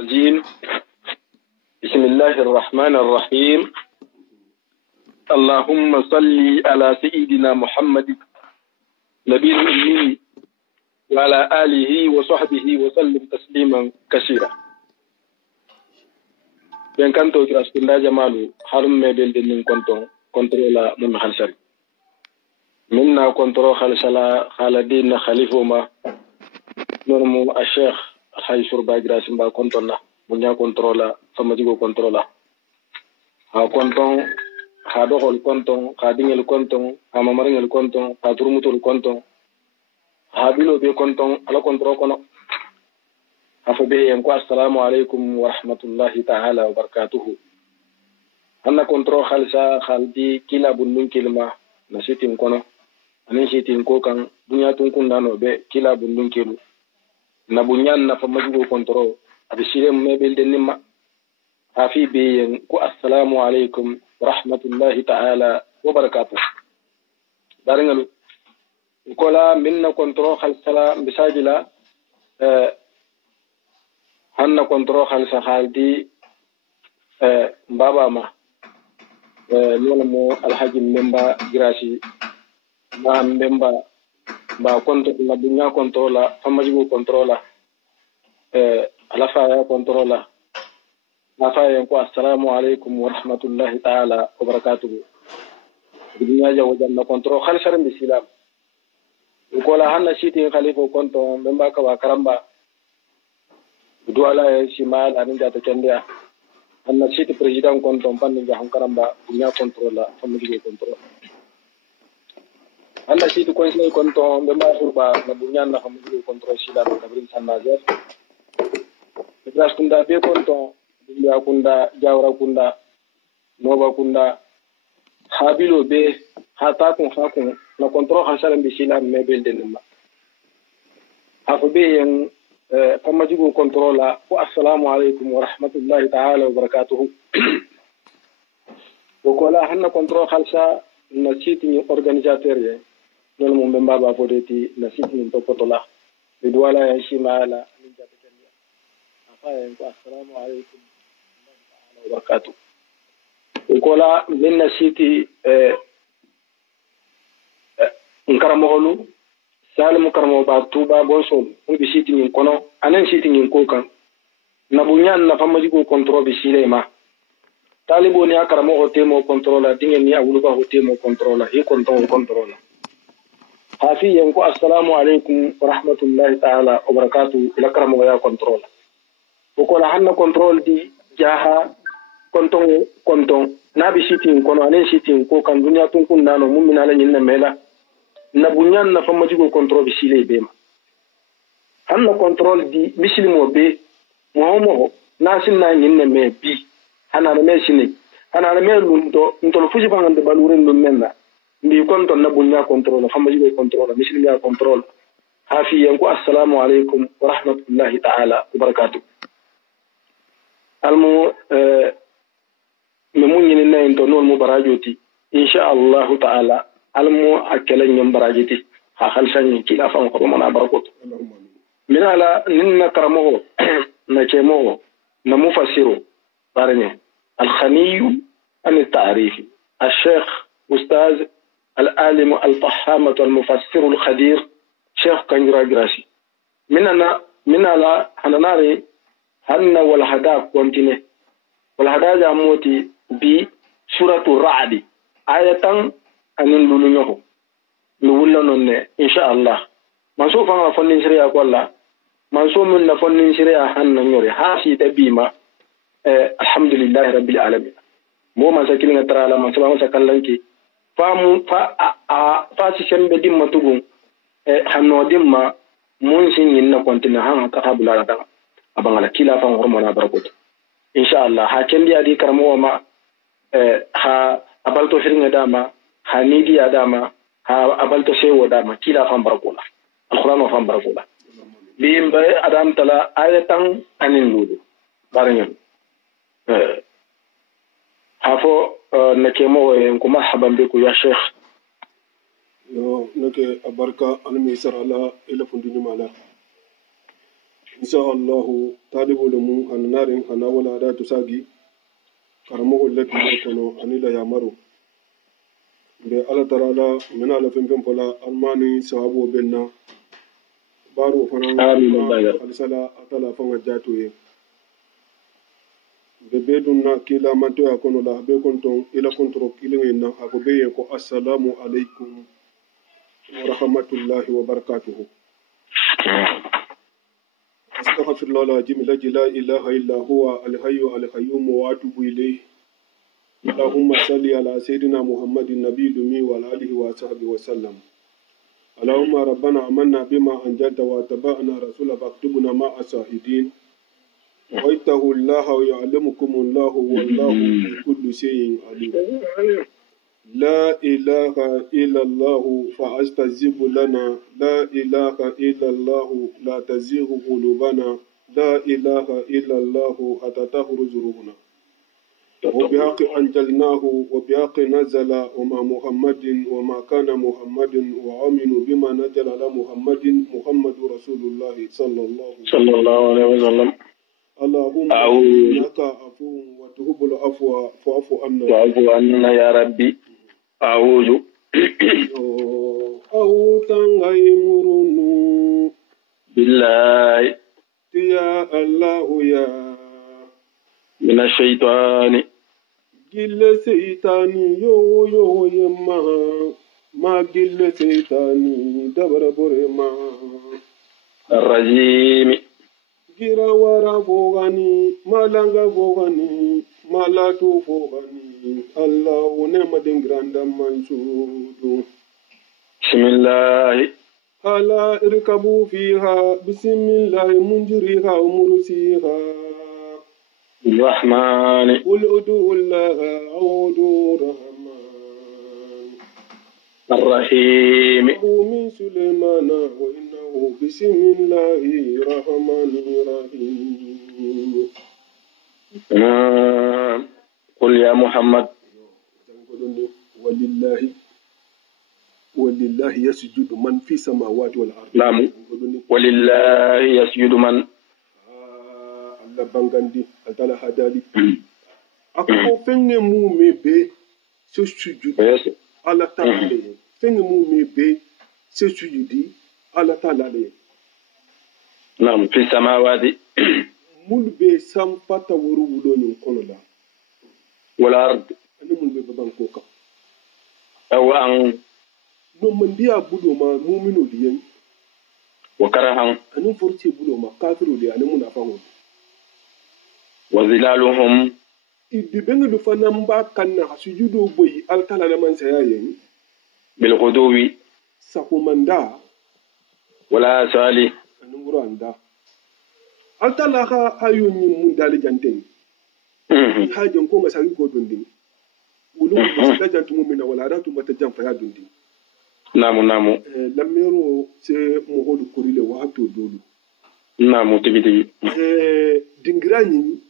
الرجيم. بسم الله الرحمن الرحيم. اللهم صل على سيدنا محمد نبي الأمي وعلى آله وصحبه وسلم تسليما كثيرا. بين كنتو كراسكندا جمالو حرم مبل دين كنتو كنترولا من خالصري منا كنترول خالصلا خالدين خليفوما نورمو الشيخ الحاج شربا جراسم با كنتونا منيا كنترولا فمجيغو كنترولا ها كنتون ها دوخول كنتون ها دينيل كنتون ها مامارينيل كنتون ها تورموتول كنتون ها بيلو بي كنتون على كنترول كنو أفبيه ينكو السلام عليكم ورحمة الله تعالى وبركاته. أنا كنترول خالصا خالدي كلا بندون كلمة نسيتين كنو أنا نسيتين كوكان دنيا تنكون نانو بي كلا بندون كيلو نبنيان نفمجو كنترول أبسيرم مبيل دنما أفي بيه ينكو السلام عليكم ورحمة الله تعالى وبركاته. دارنغلو نقولا منا كنترول خالصا بساجلا hanna kontrol halsa haldi mbaba ma lola mo alhaji memba grasi ma memba ba konto la dunya controla famajigo controla alafa ya controla nafa ya ko assalamu alaikum wa rahmatullahi ta'ala wa barakatuh dunya ja wajan na control halsa ran bislam ko la hanna shiti khalifa konto memba ka wa karamba duala ya simal anin da ta kendia anna siti president konton panni ja hankaramba dunya controla family control anna siti conseil konton be ma surba na dunya na family control sila do kabrin sanaje kunda be konton dunya kunda jawra kunda nova kunda habilo be hata kun hakun na control hasalan bi sila me belden ma afobe yen فمجيبو كنترولا والسلام عليكم ورحمة الله تعالى وبركاته. وكولا هنا كنترول خالصا نسيتني أورجانيزاتوري نول من بابا فوديتي نسيتني توبوتولا بدوالا يشي مالا السلام عليكم ورحمة الله تعالى وبركاته. وكولا من نسيتي نكرمولو Salim karamo ba tuba bonso bi siti nyin kono anen siti nyin kokan na bunyan na famajigo control bi sile ma talibo ni akaramo hotemo controla dingen ni awuluba hotemo controla e controla hafi yanko assalamu alaikum wa rahmatullahi ta'ala wa barakatuh ila karamo ya controla ko la hanna control di jaha konton na bi siti nyin kono anen siti nyin kokan dunya tun kun nano mu'mina la nyin na mela na bunyan na famajigo control bi sile bema hanna control di misilimo be mo nasin na nyinne me bi hana na me sine hana na me lundo ntolo fuji bangande baluren dum menna mbi konto na bunya control famajigo control misilimo control hafi yanku assalamu alaikum wa rahmatullahi ta'ala wa barakatuh almu me munyini na into non mu barajoti insha Allah ta'ala almu akelen nyam barajiti ha khalsan ki la fan ko mana barakot min ala ninna karamo na chemo na mufassiru barne al khaniy an al ta'rif al sheikh ustaz al alim al fahama al mufassir al khadir sheikh kanjura grasi min ala hananari hanna wal hada kontine wal hada jamoti bi suratu ra'd ayatan anin lulu ñoko mi wulla non ne inshallah man so fanga fonnin siriya ko Allah man so min na fonnin siriya hanna ñori ha si tabima alhamdulillah rabbil alamin mo man sakil nga tara man sabama sakallanki fa si sembe dimma tugun hanno dimma mun sin yinna kontina han ka tabula da abangala kila fa hormona barakot inshallah ha kendi adi karamo ma ha abalto firinga dama hanidi adama ha abalto sewo dama kila fam barakola alquran fam barakola bimba adam tala ayatan anin lulu barangal hafo nakemo en ko marhaban biku ya sheikh yo nake abarka almi sarala ila fundu mala insha allahu talibolu mum hana narin hana wala da to sagi karamogol le tumo kono ani la yamaro be ala tarala mina la fem fola almani sawabu benna baro fana alisala atala fanga jato ye be dunna kila manto ya kono la be konton ila kontro kilinga ako be ko assalamu alaikum wa rahmatullahi wa barakatuhu. أستغفر الله العظيم الذي لا إله إلا هو الحي القيوم وأتوب إليه. اللهم صل على سيدنا محمد النبي الأمي وعلى آله وصحبه وسلم. اللهم ربنا آمنا بما أنزلت واتبعنا رسولك فاكتبنا مع الشاهدين. واتقوا الله ويعلمكم الله والله بكل شيء عليم. لا إله إلا الله فاستجب لنا، لا إله إلا الله لا تزيغ قلوبنا، لا إله إلا الله حتى تخرج روحنا. وبحق أنزلناه وبحق نزل وما محمد وما كان محمد وآمنوا بما نزل على محمد محمد رسول الله صلى الله عليه وسلم. اللهم إنك عفو وتحب العفو فاعف عنا. فاعف عنا يا ربي. أعوذ بالله يا الله يا من الشيطان جل سيطاني يو يو يما ما جل سيطاني دبر برما الرجيم جرا ورا فوغاني ما لانغا فوغاني ما لا تو فوغاني الله نعم دنگران منشود. بسم الله ألا اركبوا فيها بسم الله منجريها ومرسيها الرحمن قل ادعوا الله أو ادعوا الرحمن الرحيم من سليمان وإنه بسم الله الرحمن الرحيم. قل يا محمد ولله يسجد من في السماوات والأرض. نعم ولله يسجد من الله بانغاندي الله هدالي أكو فين مومي بي سجد الله تعالى فين مومي بي سجد الله تعالى. نعم في السماوات مول بي سام فتا ورو ولوني كونلا والأرض أنا مول بي بانكوكا أو أن no mandiya budo ma mumino diyen وكرها anu forti budo ma kafiru de anu munafango وظلالهم idibenga du fanamba kanna sujudo boyi altala na man sayayen بالغدو sakumanda ولا سالي anu muranda altala ha ayoni mun dali janten hajen ko masari ko dondin wulu da jantu mumina wala ratu mata jamfa ya dondin. نعم نعم lamero se mohodu korile wato dolu نعم تبي dingira ni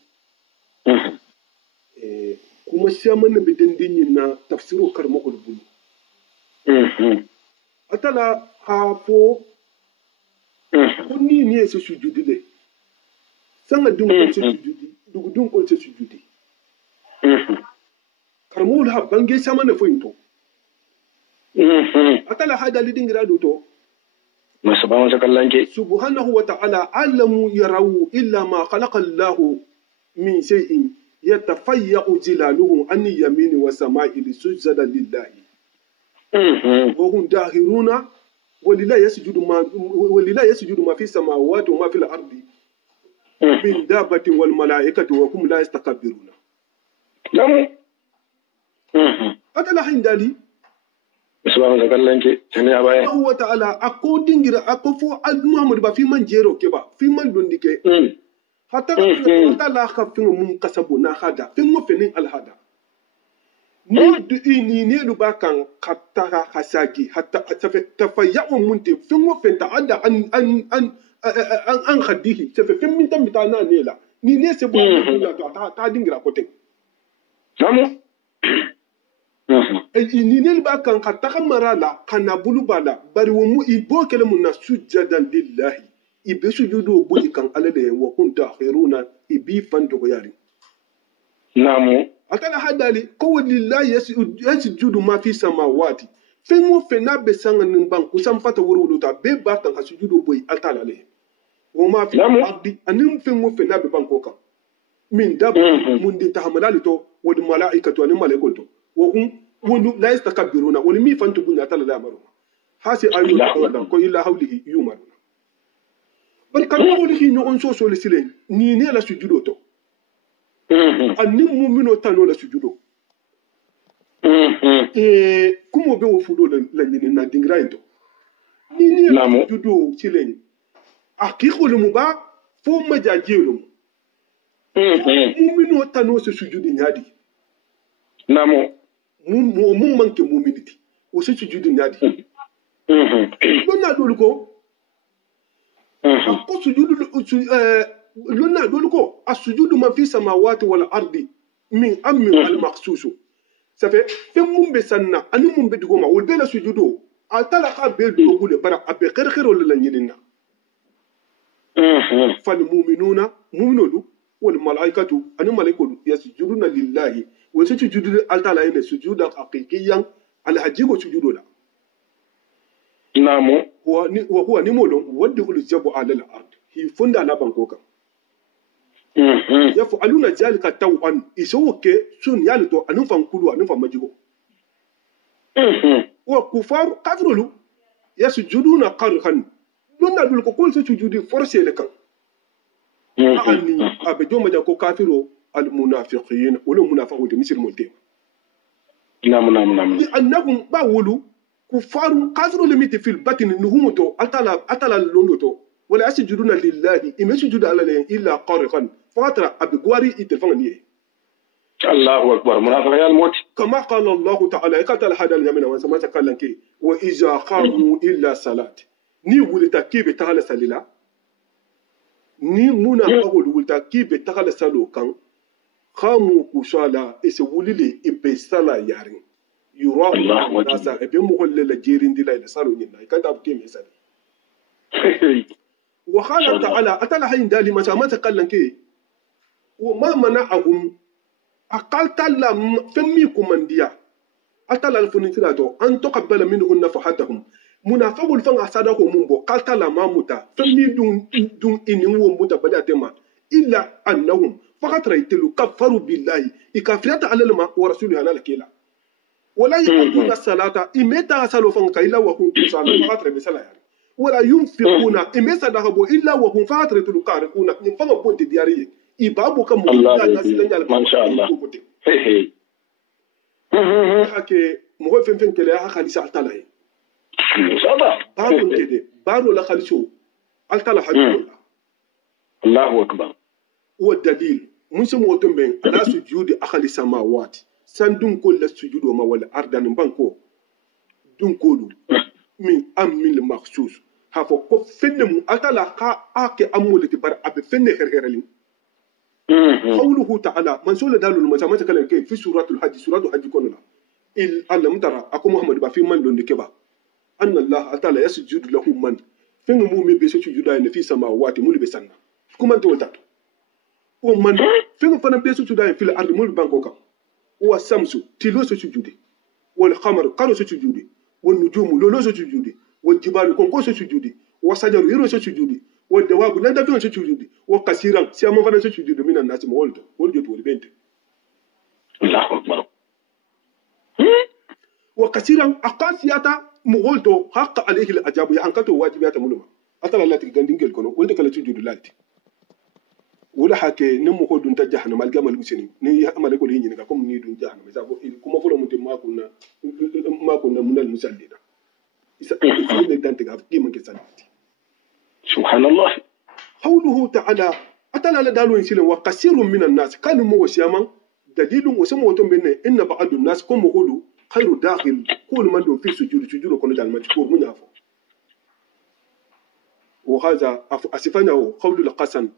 kuma siyaman na bidan dinyin na tafsiro karma kulbulu atala hafo kunni ne su sujudi le sanga dun ko su sujudi dugudun ko su sujudi karmul ha bange sama na fointo atala hada lidin grado to masabama sakallanke subhanahu wa ta'ala alamu yarawu illa ma khalaqa Allah min shay'in yatafayyu zilaluhu an yamini wa sama'i lisujada lillahi wa hum dahiruna walillahi yasjudu ma fi samawati wa ma fil ardi min dabatin wal malaikati wa hum la yastakbiruna. Atala hindali subhanahu wa ta'ala tani abaya Allah wa ta'ala ako dingira ako fo Muhammad ba fi man jero ke ba fi man dondike hatta la khafin mun kasabu na hada fi mo fenin al hada ni ne du ba kan katta hasagi hatta tafayyu munti fi mo fen ta'adda an khadihi se fe min tambita na ne la ni ne se bo ta dingira ko te namu ni ne ba kan katta kamara la kana bulu bala bari wo mu ibo kele mun na sujadan lillahi ibe sujudu boyi kan ala de wa kunta khairuna ibi fanto ko yari namu atala hadali ko lillahi yasjudu ma fi samawati fengo fena be sanga nin ban kusam fata wuro ta be ba kan sujudu boyi atala le wa ma fi ardi anin fengo fena be ban ko kan min dab mun di tahamalali to wa malaikatu anin malaikatu to wa hum wonu la yastakabbiruna woni mi fanto bunya atala la amaru hasi ayu ko illa hawlihi yumar bari kan wolihi no on so le silen ni ne la sujudo to anin mumino tano la sujudo kumo be wo fudo la nyini na dingra into ni ne la sujudo silen akiko le muba fo majajelo mumino tano se sujudo nyadi namo mum manke muminiti wo se sujudo nyadi lona doluko ko sujudu lona doluko asujudu ma fi samawati wal ardi min ammi al maqsusu ça fait fe mum be sanna ani mum be digoma wol be la sujudu atala ka be dogule bara abe kherkhero la nyidina fal mu'minuna mu'minulu wal malaikatu ani malaikatu yasjuduna lillahi wa sujudu altala ina sujuda haqiqiyan al hajigo sujudu la namu huwa ni molon wadda ulu jabu ala al-ard hi funda la bankoka yaf'aluna zalika taw'an isawke sun yalto anun fankulu anun famajigo wa kufaru kafirulu yasjuduna qarhan donna dul ko kol sujudi forcé le kan ani abejo maja ko kafiru al-munafiqin wala munafiqu de misir monte namu annahum bawulu kufaru kafiru limiti fil batini nuhumuto atala londoto wala asjuduna lillahi imasujudu ala la illa qariqan fatra abgwari itfani Allahu akbar munafiq ya almut kama qala Allah ta'ala qatal hadal yamina wa sama takallanki wa iza qamu illa salat ni wulita kibe tagala salila ni munafiqul wulita kibe tagala salo kan qamu kusala ise wulile ibe sala yarin yura nasa ebe mo holle la jerindi la salo nyina kanta bu kemi sala wa qala ta'ala atala hayin dali mata mata kallanke wa ma mana'ahum aqalta la fammi kumandiya atala alfunitira to an taqabbala minhum nafahatahum munafaqul fanga sadako mumbo qalta la mamuta fammi dun inin wo muta badatema illa annahum faqat ra'aytu kaffaru billahi ikafirata alalma wa rasulihi ala kila wala yaquluna salata imeta salo fanga illa wa kun sala faqat rabi sala yani wala yunfiquna imesa dahabo illa wa kun faqat ra'aytu qarquna nim fanga bonte diariye ibabu kam masha Allah hake mo fen kele ha khalisa altala saba baro tede baro la khaliso altala hajjullah Allahu akbar wa dalil mun se mo tombe ala sujudi akhali samawati sandun ko la sujudu ma wala ardan banko dun kolu min amil makhsus ha fo ko fenne mu altala ka ake amulati bar abe fenne herherali قوله تعالى من سول دالو المسامة كلام كي في سورة الحج كوننا ألم ترى أكو محمد بافي من لون كبا أن الله تعالى يسجد له من فين مومي بيسجد له في سماوات مول بسنا كم أنت وتاتو ومن فين فنا بيسجد له في الأرض مول بانكوكا والشمس تلو سجود والقمر قالوا سجود والنجوم لولو سجود والجبال كونكو سجود والشجر يرو سجود والدواب ندفع سجود وكثيرا سيما فانا سجود من الناس مولد والبنت الله أكبر وكثيرا أقاسياتا مغولتو حق عليه الأجاب يعنكتو واجبيات ملوما أتلا لا تقدين كنو ولد كلا سجود لاتي ولا حكي نمو خو دون تجحنا مالجا مالوسني ني عمل كل يني كم ني دون جحنا مثلا كما فلو مت ما كنا من المسلمين إذا دانت غاف كيما كسالتي سبحان الله قوله تعالى أتلا لدالو ينسلم وكثير من الناس كانوا موسياما دليل وسموتهم بأن إن بعض الناس كم يقولوا خير داخل كل من دون في سجود كل جال مجبور من يعفو وهذا أسفنا قول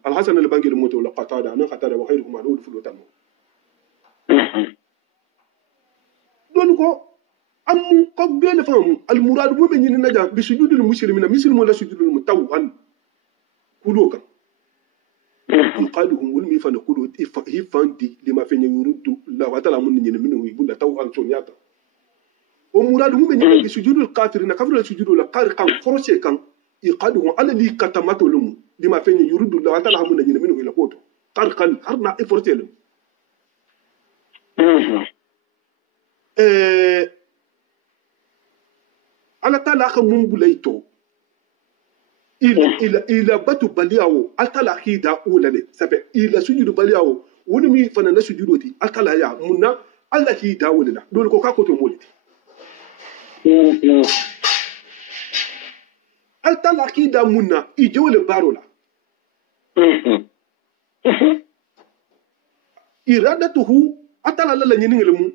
الحسن اللي بانجي الموت ولا قتادة أنا قتادة وغيرهم على الفلو تمو دونكو أم قبل فهم المراد مو بين النجا بسجود المسلمين مسلم ولا سجود المتوان kulo kan qaduhum wal mi fana kulo hi fandi lima fe yuruddu la wa ta'ala mun nyina min wi bulla taw an sonyata o muradu mu be nyina sujudul kafirina kafirul sujudul qari kan force kan iqaduhum ala li katamato lum lima fe yuruddu la wa ta'ala mun nyina min wi la koto qari kan harna e force lum ala ta'ala ka mun bulaito il a batu baliawo altala hida ulale sabe il a sujudu baliawo woni mi fana na sujudu ti altala ya munna alla hida wulala dole ko ka ko to moliti altala hida munna i jewle barola iradatuhu atala la nyiningele mu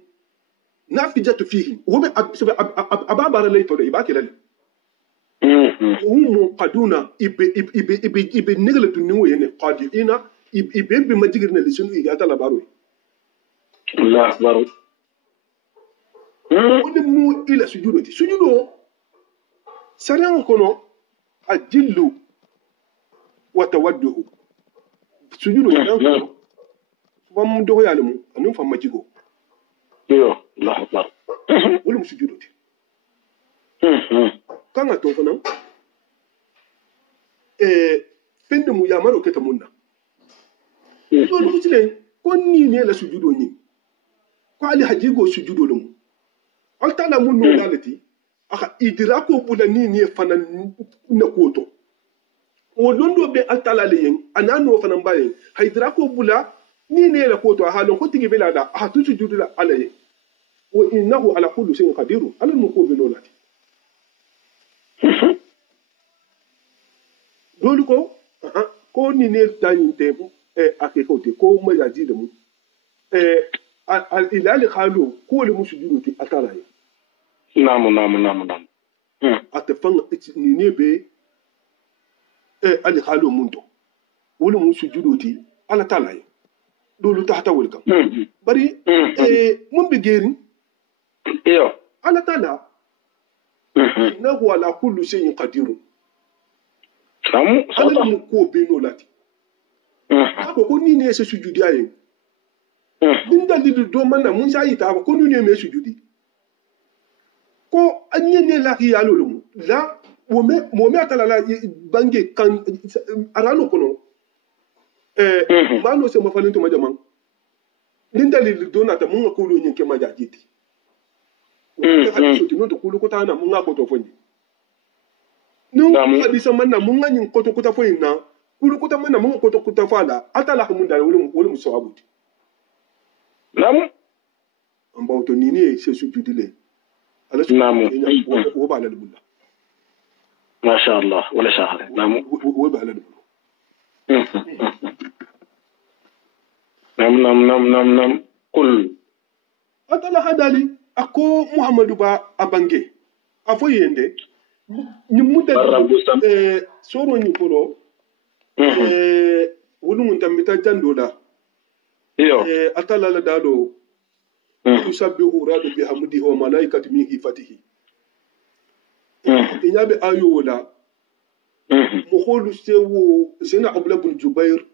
nafijatu fihi wobe ababara lay to de ibakele قدونا ibe negale dunniwo yene qadiina ibe be majigirna lisunu igata la baroy Allah akbar woni mu ila sujudo sanan kono ajillu wa tawaddu sujudo sanan kono fam do yalamu anum fam majigo yo Allah akbar woni sujudo ti kanga to fana fende mu yamaro keta munna to lu musile konni ne la sujudo ni ko ali hajigo sujudo dum altala munno dalati aka idrako bulani ne fana na koto o londo be altala le yen anano fana mbaye haidrako bula ni ne la koto halon ko tigi belada a tu sujudo la alaye wa innahu ala kulli shay'in qadir ala muqbil lati dole ko ni ne tayin te ake ko te ko ma yaji da mu al ilal khalu ko le musujudu ti atara ya namu atafan ni ne be al khalu mundo wala musujudu ti ala tala ya dole ta hata wulkan bari mun bi gerin iyo ala tala innahu ala kulli shay'in qadir ala mu ko beno lati ako ko ni ne se sujudi ayen din dalil do manna mun sai ta ko ni ne me sujudi ko anye ne la ki yalo la mo me atala la bange kan arano kono mano se mo falinto majaman din dalil do na ta mun ko lo nyin ke majajiti ko hadiso tinu to kulu ko ta na mun ko to fonji nu hadisa manna mun ganin koto kuta fo inna kulu kuta manna mun koto kuta fala atala mun dal wala mu sawabuti nam amba to nini se sujudile ala nam wo ba la bulla ma sha Allah wala shahara nam wo ba la bulla nam kul atala hadali ako muhammadu ba abange afo yende ni muta soro ni kolo wulu mun tambita jandola iyo atala la dalo yusabbihu radu bihamdihi wa malaikatu min hifatihi inyabe ayo wala mo kholu sewo sena abla bin jubair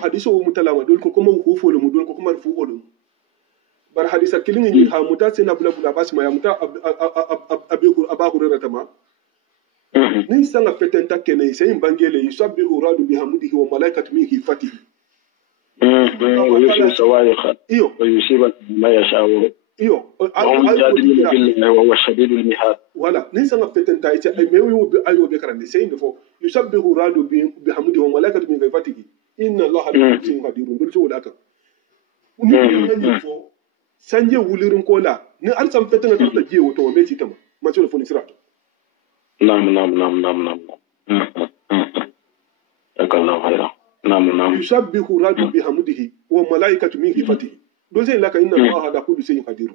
hadiso mutalama dol ko kuma hufo le mu dol ko kuma fu olum bar hadisa kilin ni ha muta sena abla bin abbas ma ya muta abahu ratama ni sanga petenta kene sey bangele yusabbihu radu bihamdihi wa malaikatu min hifatihi ويوسف سوائق ويصيب ما يشاء ومجادل بالله وهو الشديد المهاد ولا نسمع فتن تايتا اي ميو ايو بكران سي ندفو يسبح راد بحمده وملائكته من غيفته ان الله عليم قدير دول سو داك ni fo sanje wulirin kola ni an san فتن ta je wato me ci tama ma ce fo ni sirato nam akallahu khairan nam يسبح راد بحمده وملائكته من غيفته دول زي لك ان الله على كل شيء قدير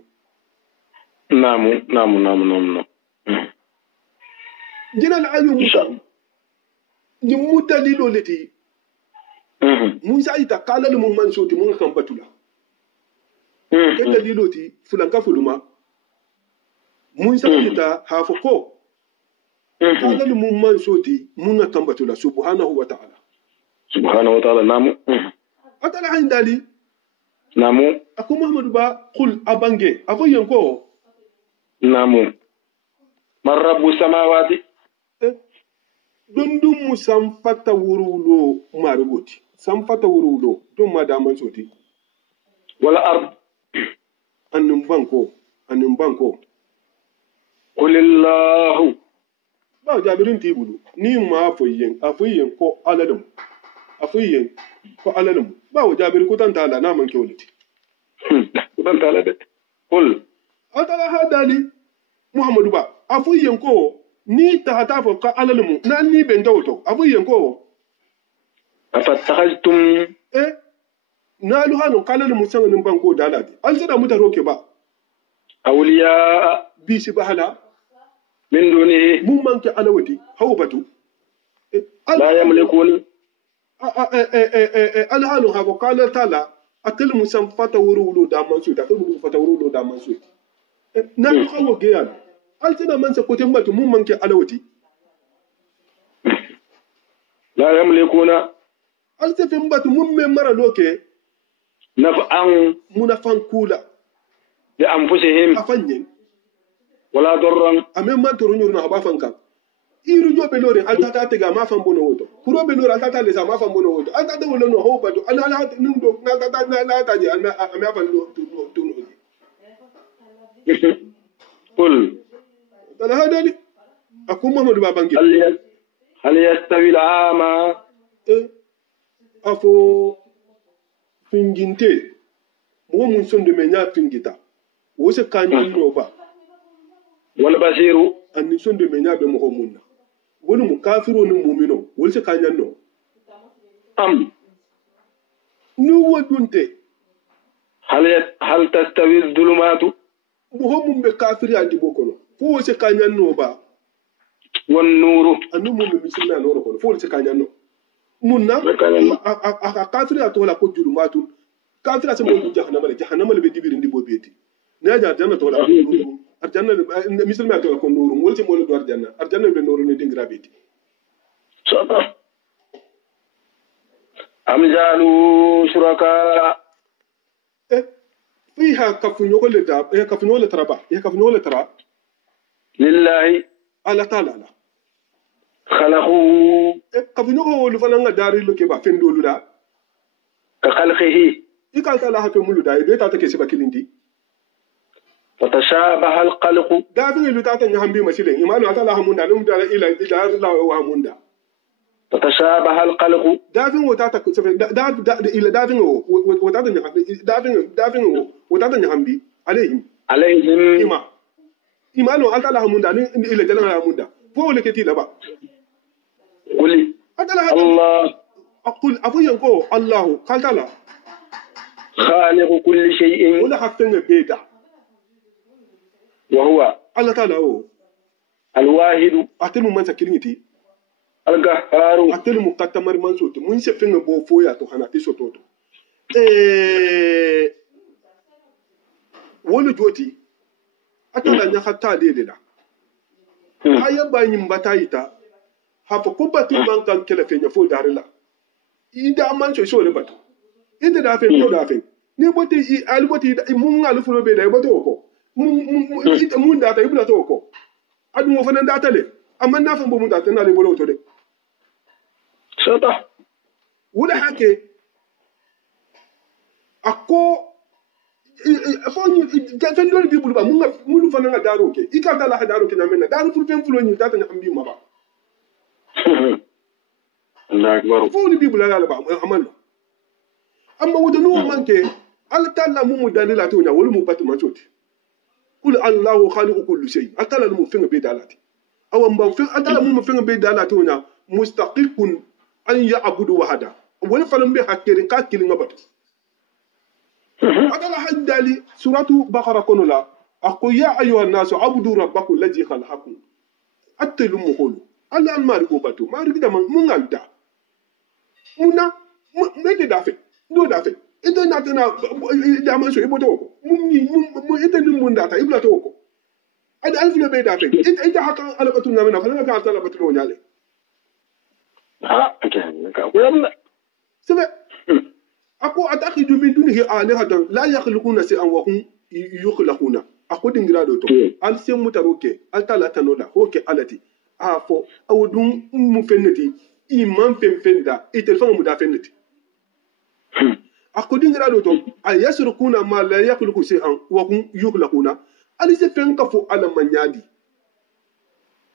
نعم جنا الآية موسى نموت دليل التي موسى يتقال لمن صوتي من كم بتولا كدليل التي فلان كفلما موسى يتا هافكو قال المؤمن صوتي منا كمبتولا سبحانه وتعالى سبحانه وتعالى نامو أتلا عندي نامو أكو محمد با قل أبانجي أفو ينكو نامو من رب السماوات دندم سنفتا ورولو مارغوتي سنفتا ورولو دم مدام صوتي ولا أرض أنم بانكو قل الله ba jabirin tibulu ni ma afoyen ko alalum ba wa jabir ko tan tala na man kewliti dan tala de qul atala hadali muhammadu ba afoyen ko ni ta hata fo ka alalum na ni ben dawto afoyen ko afattakhaztum na lu hanu kalalum sanganin banko daladi an sada mutaro ke ba awliya bi si bahala من دونه ممن كألوتي هو بتو لا يملكون أنا هذا قال تعالى أكل مسافة ورولو دامن سويت أكل مسافة ورولو دامن سويت نحن هو جيان ألتنا من سكوتين بتو ممن كألوتي لا يملكون ألتفهم بتو ممن مرة لوكي نفعا منفعا كولا لأنفسهم أفنين ولا ضرا أمين ما ترونيو نهبا فانكا iru jo belore altata tega ma fan bono woto kuro belore altata lesa ma fan bono woto altata wala no ho bado ana ala nundo na tata na taji ana fan do to قل dala hadali akum Muhammadu babangi هل يستوي الأعمى afo finginte mo mun sonde me nya fingita wo se kanyi no ba والبصير anni sonde me nya be mo munna woni mu kafiro ni mu'mino wo se kanyi no أم nu wadunte هل تستوي الظلمات mo mun be kafiri andi bokono fo wo se kanyi no ba والنور annu mo mi misilna no ko fo wo se kanyi no munna a kafiri atola ko julumatu kafiri ase mo jahannama le be dibiri ndi bobeti ne ja janna to la arjanna misilma atola ko nuru wolti mo do arjanna arjanna be nuru ne dingra beti صدق أم جعلوا شركاء فيها كفنيو كل داب كفنيو ولا ترى كفنيو ولا ترى لله على تعالى خلقوا كفنيو هو اللي فلان داري لو كيبا فين دولو دا كخلقه يكال تعالى هكذا مولو دا يبي تاتا كيسبا كيليندي فتشابه الخلق دافين اللي تاتا نحمبي مسيلين إيمانو تعالى هموندا نمدا إلى الله وهموندا فتشابه الخلق دافين وتاتا كيسبا إلى دافين وتاتا دافين وتاتا نحمبي عليهم إيمانو تعالى هموندا إلى جلنا هموندا فهو اللي كتير لبا قل الله أقول أبو ينكو الله قال تعالى خالق كل شيء ولا حفتن بيدا وهو الله تعالى هو الواحد أتلم من سكينتي القهار أتلم كتمر من صوت من سفين بوفويا تهانا تيسوتو wani joti atala nya hatta dede la aya ba yin bataita hafa ko batu man kan kele fenya fo darila ida man so le batu ida da fe ko da fe ni bote i alboti mun ngalu fulo be da bote ko mun da ta ibla to ko adu mo fanan da ta le amma na fa bo mun da ta na le bolo to de sata wala hake ako foni gafen dole bibulu ba mun fa nga daro ke ikata la daro ke na menna daro ful fen fulo ni tata na ambi ma ba Allah akbar foni bibulu la ba amal amma wudanu manke Allah ta'ala mu dalila to nya wala mu batu ma choti kul Allahu khaliqu kulli shay atala mu fen be dalati awan ba fen atala mu fen be dalati nya mustaqiqun an ya'budu wahada wala falam be hakkirin ka kilin ngabatu أقول حدالي سورة بقرة كنولا أقول يا أيها الناس عبدوا ربكم الذي خلقكم أتلم مقولوا ألا الماركو باتو مارك دا من غالدا منا مدي دافع دو دافع إذا ناتنا دامان شو إبو توكو إذا نمون داتا إبلا توكو adi alfule be da fe ita haka alabatu na mena fana ka alabatu no nyale okay ka ko yamna sebe ako atakhidu min dunihi alihatan la yakhluquna shay'an wa hum yukhluquna ako dingira do to al sem mutaroke al talata no da hoke alati afo awdum mu fennati imam fenda itel fanga mu da fennati ako dingira do to ay yasrukuna ma la yakhluqu shay'an wa hum yukhluquna ali se fen ka fo ala manyadi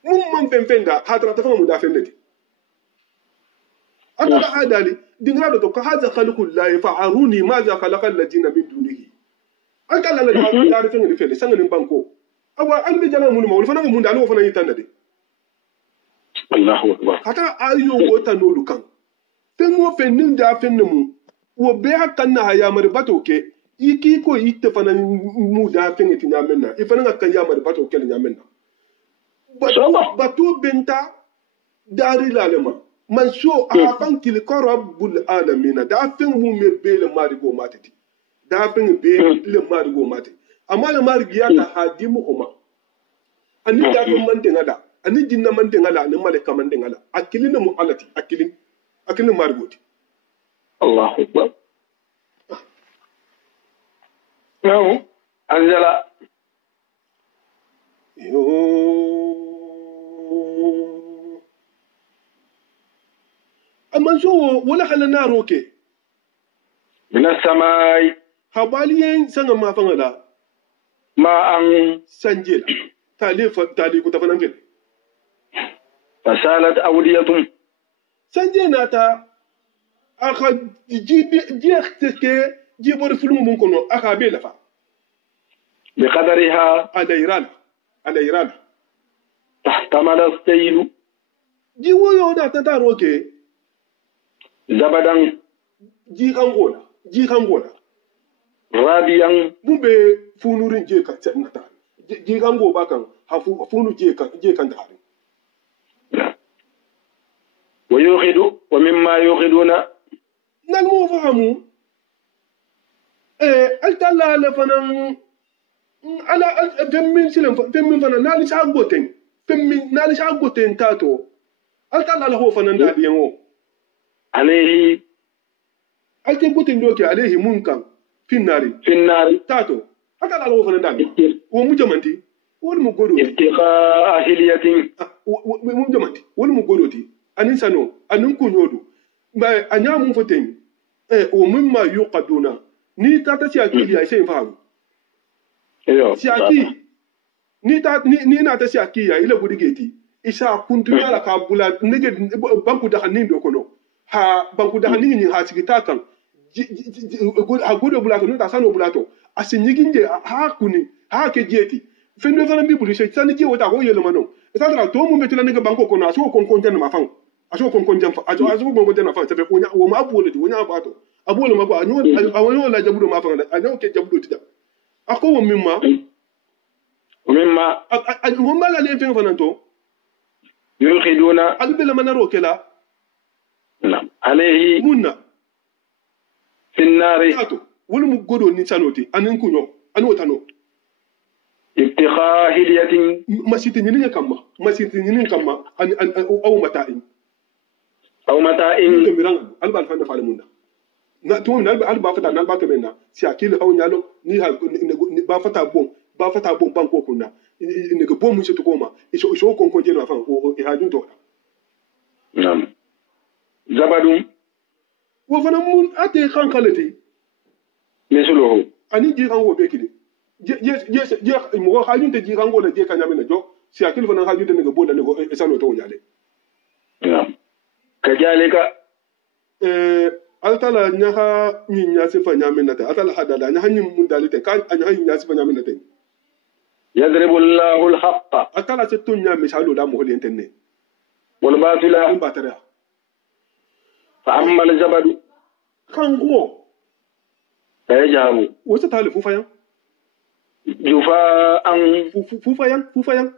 mum man fenda hadra ta fanga mu da fennati atala hadali dingra do to ka hadha khalqul la fa'aruni ma za khalaqa alladina min dunihi anta la da fe ngi fele sanga ni banko awa an be jala mun ma wol fana mun dalo fana yitanda de Allahu akbar hata ayo wota no lukan fengo fenin da fenmu wo be hakan na ya mar batoke iki ko yitte fana mu da fengi tinya menna ifana kan ya mar batoke nya menna bato benta dari lalema man so a fankil korabul alamina da fen mu me bele marigo matati da fen be le marigo matati amma le marigi ya ta hadimu huma ani da fen man tengada ani jinna man tengala ani malaka man tengala akilina mu alati akilin marigo ti Allahu akbar no anzala yo amma so wala halana roke min as-samai habaliyen sanga ma fangala ma an sanjela tali ku tafanan fil fasalat awdiyatum sanje nata aka jiexteke jibor fulum mun kono aka be lafa bi qadariha alayran tahtamala as-sayl jiwo yo da ta roke zabadan jikangola radiyan mumbe funurin je kan nata jikango bakan hafu funu je kan da hari wa yukhidu wa mimma yukhiduna nan mo fahamu altalla la fanan ala femmin silen femmin fanan nali sa goten femmin nali sa goten tato altalla la ho fanan da biyanwo alayhi alte goten doke alayhi munkan finnari tato haka la ho fanan da wo mu jamanti wol mu godo iftiqa ahliyatin mu jamanti wol mu godo ti anin sano anin kunyodo ba anya mun foten o mimma yuqaduna ni tata si akili ay sen fahamu si aki ni na ta si aki ya ile budigeti isa kuntu yala ka bula nege banku da hanin do kono ha banku da hanin ni ha sigita kan ha godo bula to ta sano bula to asinyiginde ha kuni ha ke jeti fendo fana bi bulu se tani je wota ko yele mano ta tra to mu metula nege banko kono aso kon kon tan ma fan aso kon kon tan fa aso kon kon tan ma fa ta be ko nya wo ma abu le to nya ba to abole ma ko anyo la jabudo ma fa anyo ke jabudo tida ako wo mimma womma la len fen fananto yukhiduna albela manaro kela nam alayhi munna finnari tato wol mu godo ni sanoti anin kunyo anu tano ibtiqa hilyatin masiti nyini kamma an aw mata'in miran albal fanda fale munna na to alba fata na ba to menna si akili haw nyalo ni ha ba fata bon banko kunna ne go bon mu to koma iso kon je na fa o ha dun to nam zabadum wo fana mun ate kan kalati misluhu ani ji kan wo be kidi je mo ha te ji kan go le je kan nyame na jo si akili fana ha te ne go bon ne go esano to nyale nam kajalika altala nyaha nyinya sifa nyaminata atala hadala nyaha nyim mun dalite kan nyaha nyinya sifa nyaminata yadribu Allahu al-haqqa atala se tunya misalo da mo holi intenne wal batila in batara fa amma al-zabadu kango yajabu wata talifu fayan jufa an fufayan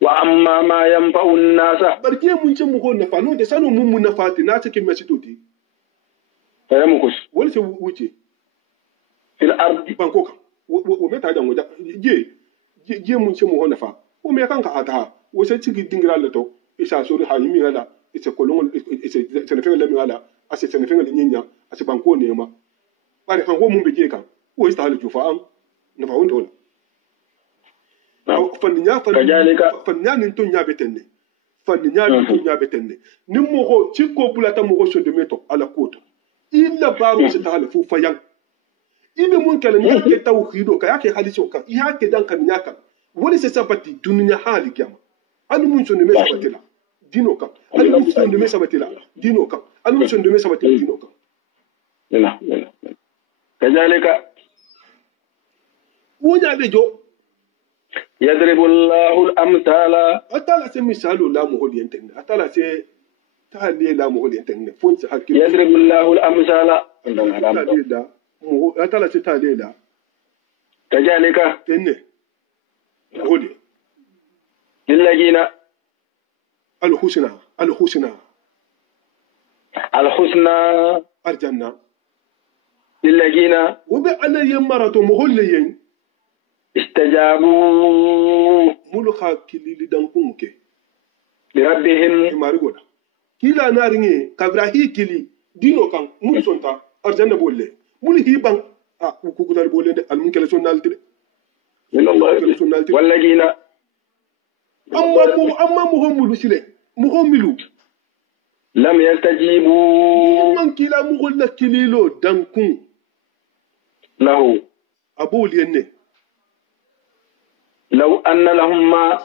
wa amma ma yanfa'u an-nasa barke mun ce mu ko na fa no da sanu mun na fati na cikin mai sitoti mukus wani ce wuce fil ardi banko kan wo meta da ngoda je je mun se mo hona fa o me kan ka hata wo se tigi dingira le to isa sori ha yimi ala ise kolon ise senefenga le mi ala ase senefenga le nyinya ase banko ne ma bari kan wo mun be je kan wo ista hal jufa an na fa wonto fanninya nin to nya betenne fanninya nin to nya betenne nim mo ko ci ko bulata mo ko so de meto ala koto illa baro se ta hal fu fayan ibe mun kala nya ke tawhido ka yake haliso kan ya ke dan kan nya kan wani se sabati dunya hali kiyama anu mun so ne me sabatila dino kan anu mun so ne me sabatila dino kan anu mun so ne me sabatila dino kan لا كذلك وجا بجو يضرب الله الأمثال أتلا سي مثال لا مهول ينتن أتلا سي تالي لا مهول ينتن فونس حكي يضرب الله الأمثال أتلا سي تالي لا كذلك تنه مهول للذين الحسنى الجنة للذين وبأنا يمرتو مهول ين استجابوا ملخا كلي لدنكونك لربهم مارغودا كلا نارني كبراهي كلي دينو كان مول سونتا ارجنا بوله مول هيبان كوكوتال بوله المنكل سونالتي من الله والذين اما مهملو سيله مهملو لم يستجيبوا من كلا مغل كليلو دنكون له ابول ينه لو أن لهم ما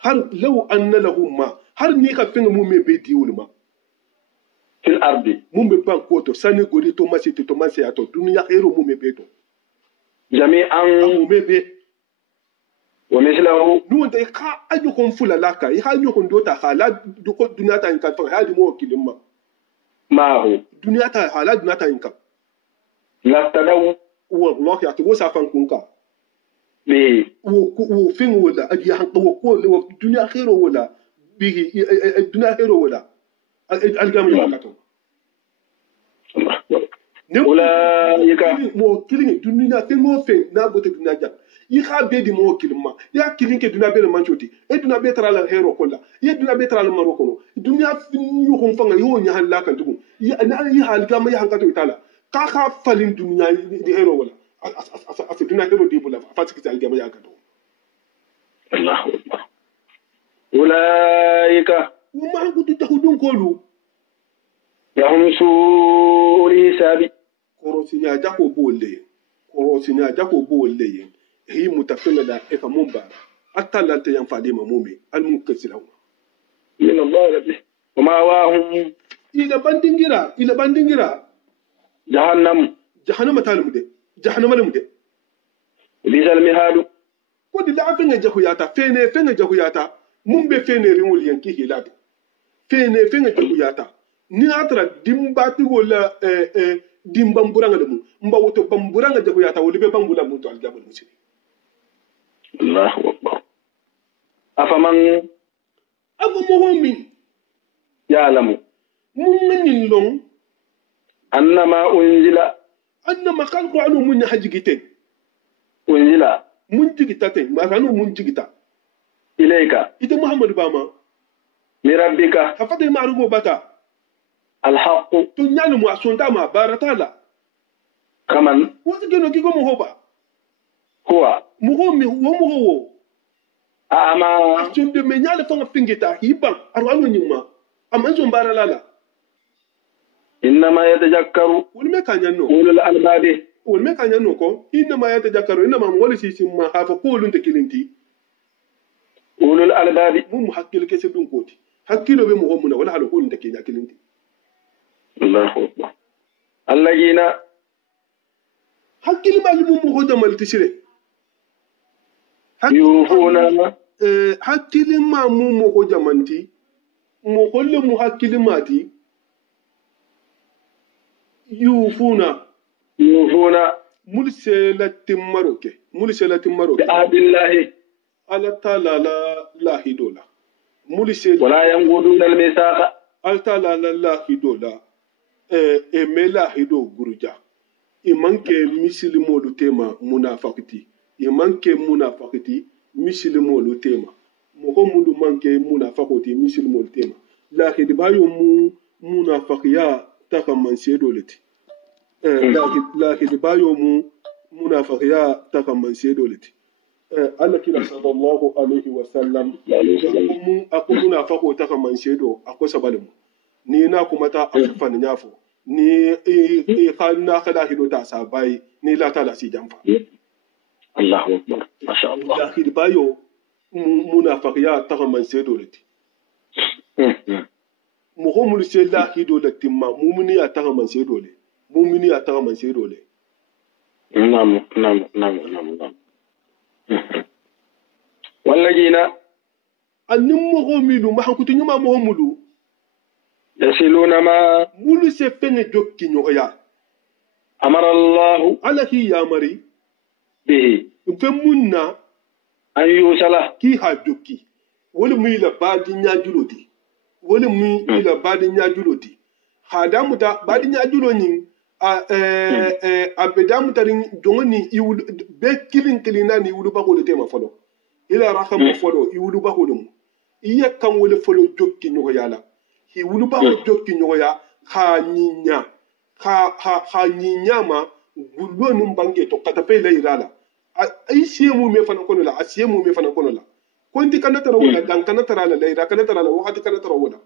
هل لو أن لهم ما هل نيكا فين مومي بيدي ولما في الأرض مومي بانكوتو ساني غوري توماسي أتو دنيا خيرو مومي بيتو جميعا مومي بي ومثله نو انت يخا أجوكم فولا لاكا يخا أجوكم دوتا خالا دوكو دنيا تا ينكا فان هادي مو كلمة ما هو دنيا تا خالا دنيا تا ينكا لا تدو والله يا تو سافان كونكا به و فين ولا أجي حق و الدنيا خير ولا به الدنيا خير ولا الجامعة كاتو أولئك مو كلين الدنيا فين مو فين نابوت الدنيا جا يخا بيدي مو كلمة يا كلين كدنيا بير مانشوتي الدنيا بيتر على خير وكلا الدنيا بيتر على ماروكو الدنيا فين يكون فانا يو نيهان لا كنتو أنا يهال جامعة يهان كاتو يتالا كاكا فالين الدنيا دي خير ولا الدنيا خير دي بولا فاتك الجامعة كاتو الله أكبر أولئك وما كنت تاخدون كله لهم سوء الحساب korosinya jako bolle hi mutafina da eka mumba atalla te yan fade mamumi almun kasilaw min Allah rabbi wama wahum ila bandingira jahannam talmude jahannam bisal mihadu ko di la fenga jahuyata fenga jahuyata mumbe fene rimul yanki hilado fenga jahuyata ni atra dimbati wala dimbamburanga de mu mbawoto bamburanga jahuyata wala be bambula mu to aljabul muslim Allahu akbar afaman muhammin ya'lamu mun long annama unzila annama khalqu anu mun hajigite unzila mun jigita te maranu mun jigita ilayka ite muhammad bama mi rabbika hafate marugo bata alhaq tunyalu mu asonta ma baratala kaman wati geno gigo mu hoba huwa muhomi wo muhowo ama asunde menyale fanga fingita hiban arwanu nyima amanzo baralala innama yatajakkaru ulme kanyanno ulul albabi ulme kanyanno ko innama yatajakkaru innama wali sisim ma hafa qulun tekilinti ulul albabi mum hakkil kese dun koti hakkilo be muhammuna wala halo qulun tekinya kilinti Allahu akbar allagina hakkil malum mu hodamal tisire yufuna hakkil ma mu ko jamanti mo holle mu hakkil mati yufuna mulsela timmaroke bi'adillahi ala taala la hidola mulsela wala yanquduna al-mithaqa ala taala la hidola mela hido guruja imanke misilimo du tema munafaqti manke munafaqati misilmolu tema mogo mundu manke munafaqati misilmolu tema lakin bayo munafaqiya taka mansedo leti lakin bayo munafaqiya taka mansedo leti Allah kila sallallahu alaihi wasallam ako munafaqo taka mansedo ako sabalmu ni na kuma ta afan nyafo ni na kala hido ta sabai ni la ta la si jamfa Allahu akbar masha Allah lakin bayo munafaqiya taka mansedo leti mogo mulu se lahido la timma mumini ya taka mansedo le mumini ya taka mansedo le nam wallajina annim mogo milu ma hankutu nyuma mogo mulu yasiluna ma mulu se fenge jokki nyoya amara Allah ala ki yamari bihi fe munna an yusala ki ha jokki wala muy la badi nyajuloti wala muy la badi nyajuloti hadamuta badi nyajulo nyin a bedamuta dongoni iwul be kilina ni wulu bako le tema folo ila rakam folo iwulu bako dum iya kan wala folo jokki nyoya la hi wulu bako jokki nyoya ha nyinya ha nyinya ma gullo num bange to kata pe la irala ay siemu me fana kono la asiemu me fana kono la konti kana tara wala dan kana tara la ira kana tara la wakati kana tara wala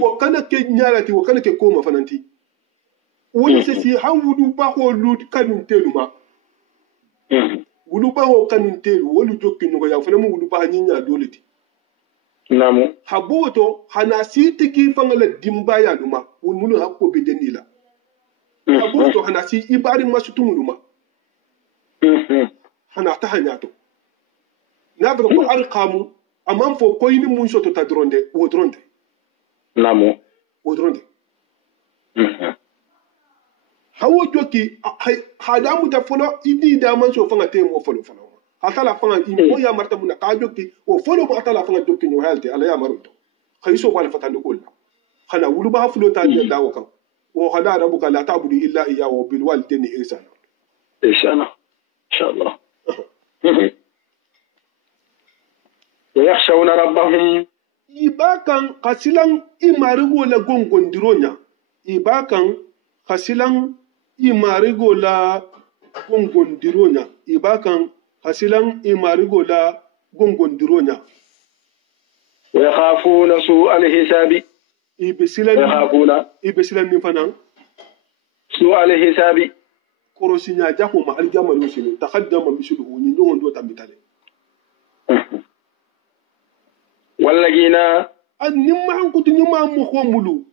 wa kana ke nyalati wa kana ke koma fananti woni se si han wudu ba ko lud kanun teluma wudu ba ko kanun telu wolu jokki no ya fana mu wudu ba nyinya doleti namu haboto hana siti ki fangala dimba ya duma won munu hakko be denila haboto hana si ibari masutumuluma hana ta hanyato na bada ko arqamu amam fo koyni mun soto ta dronde wo dronde namu wo dronde hawo joki hadamu ta folo idi da man so fanga temo folo atala fanga imo ya marta mun ka joki o folo ko atala fanga joki no halte ala ya maruto khayso bal fatande kullu khana wulu ba fulo ta de dawo kan wo hada rabbuka la ta'budu illa iyyahu bil walidayni ihsana inshallah ويخشون ربهم ibakan kasilan imarigo la gongondironya ibakan kasilan imarigo la gongondironya ibakan kasilan imarigo la gongondironya ويخافون سوء الحساب ibesilan ni fanan سوء الحساب korosinya jako ma aljama no sinu taqaddama misluhu ni ndon do tambitale والذين nimma an kutu nyuma mu ko mulu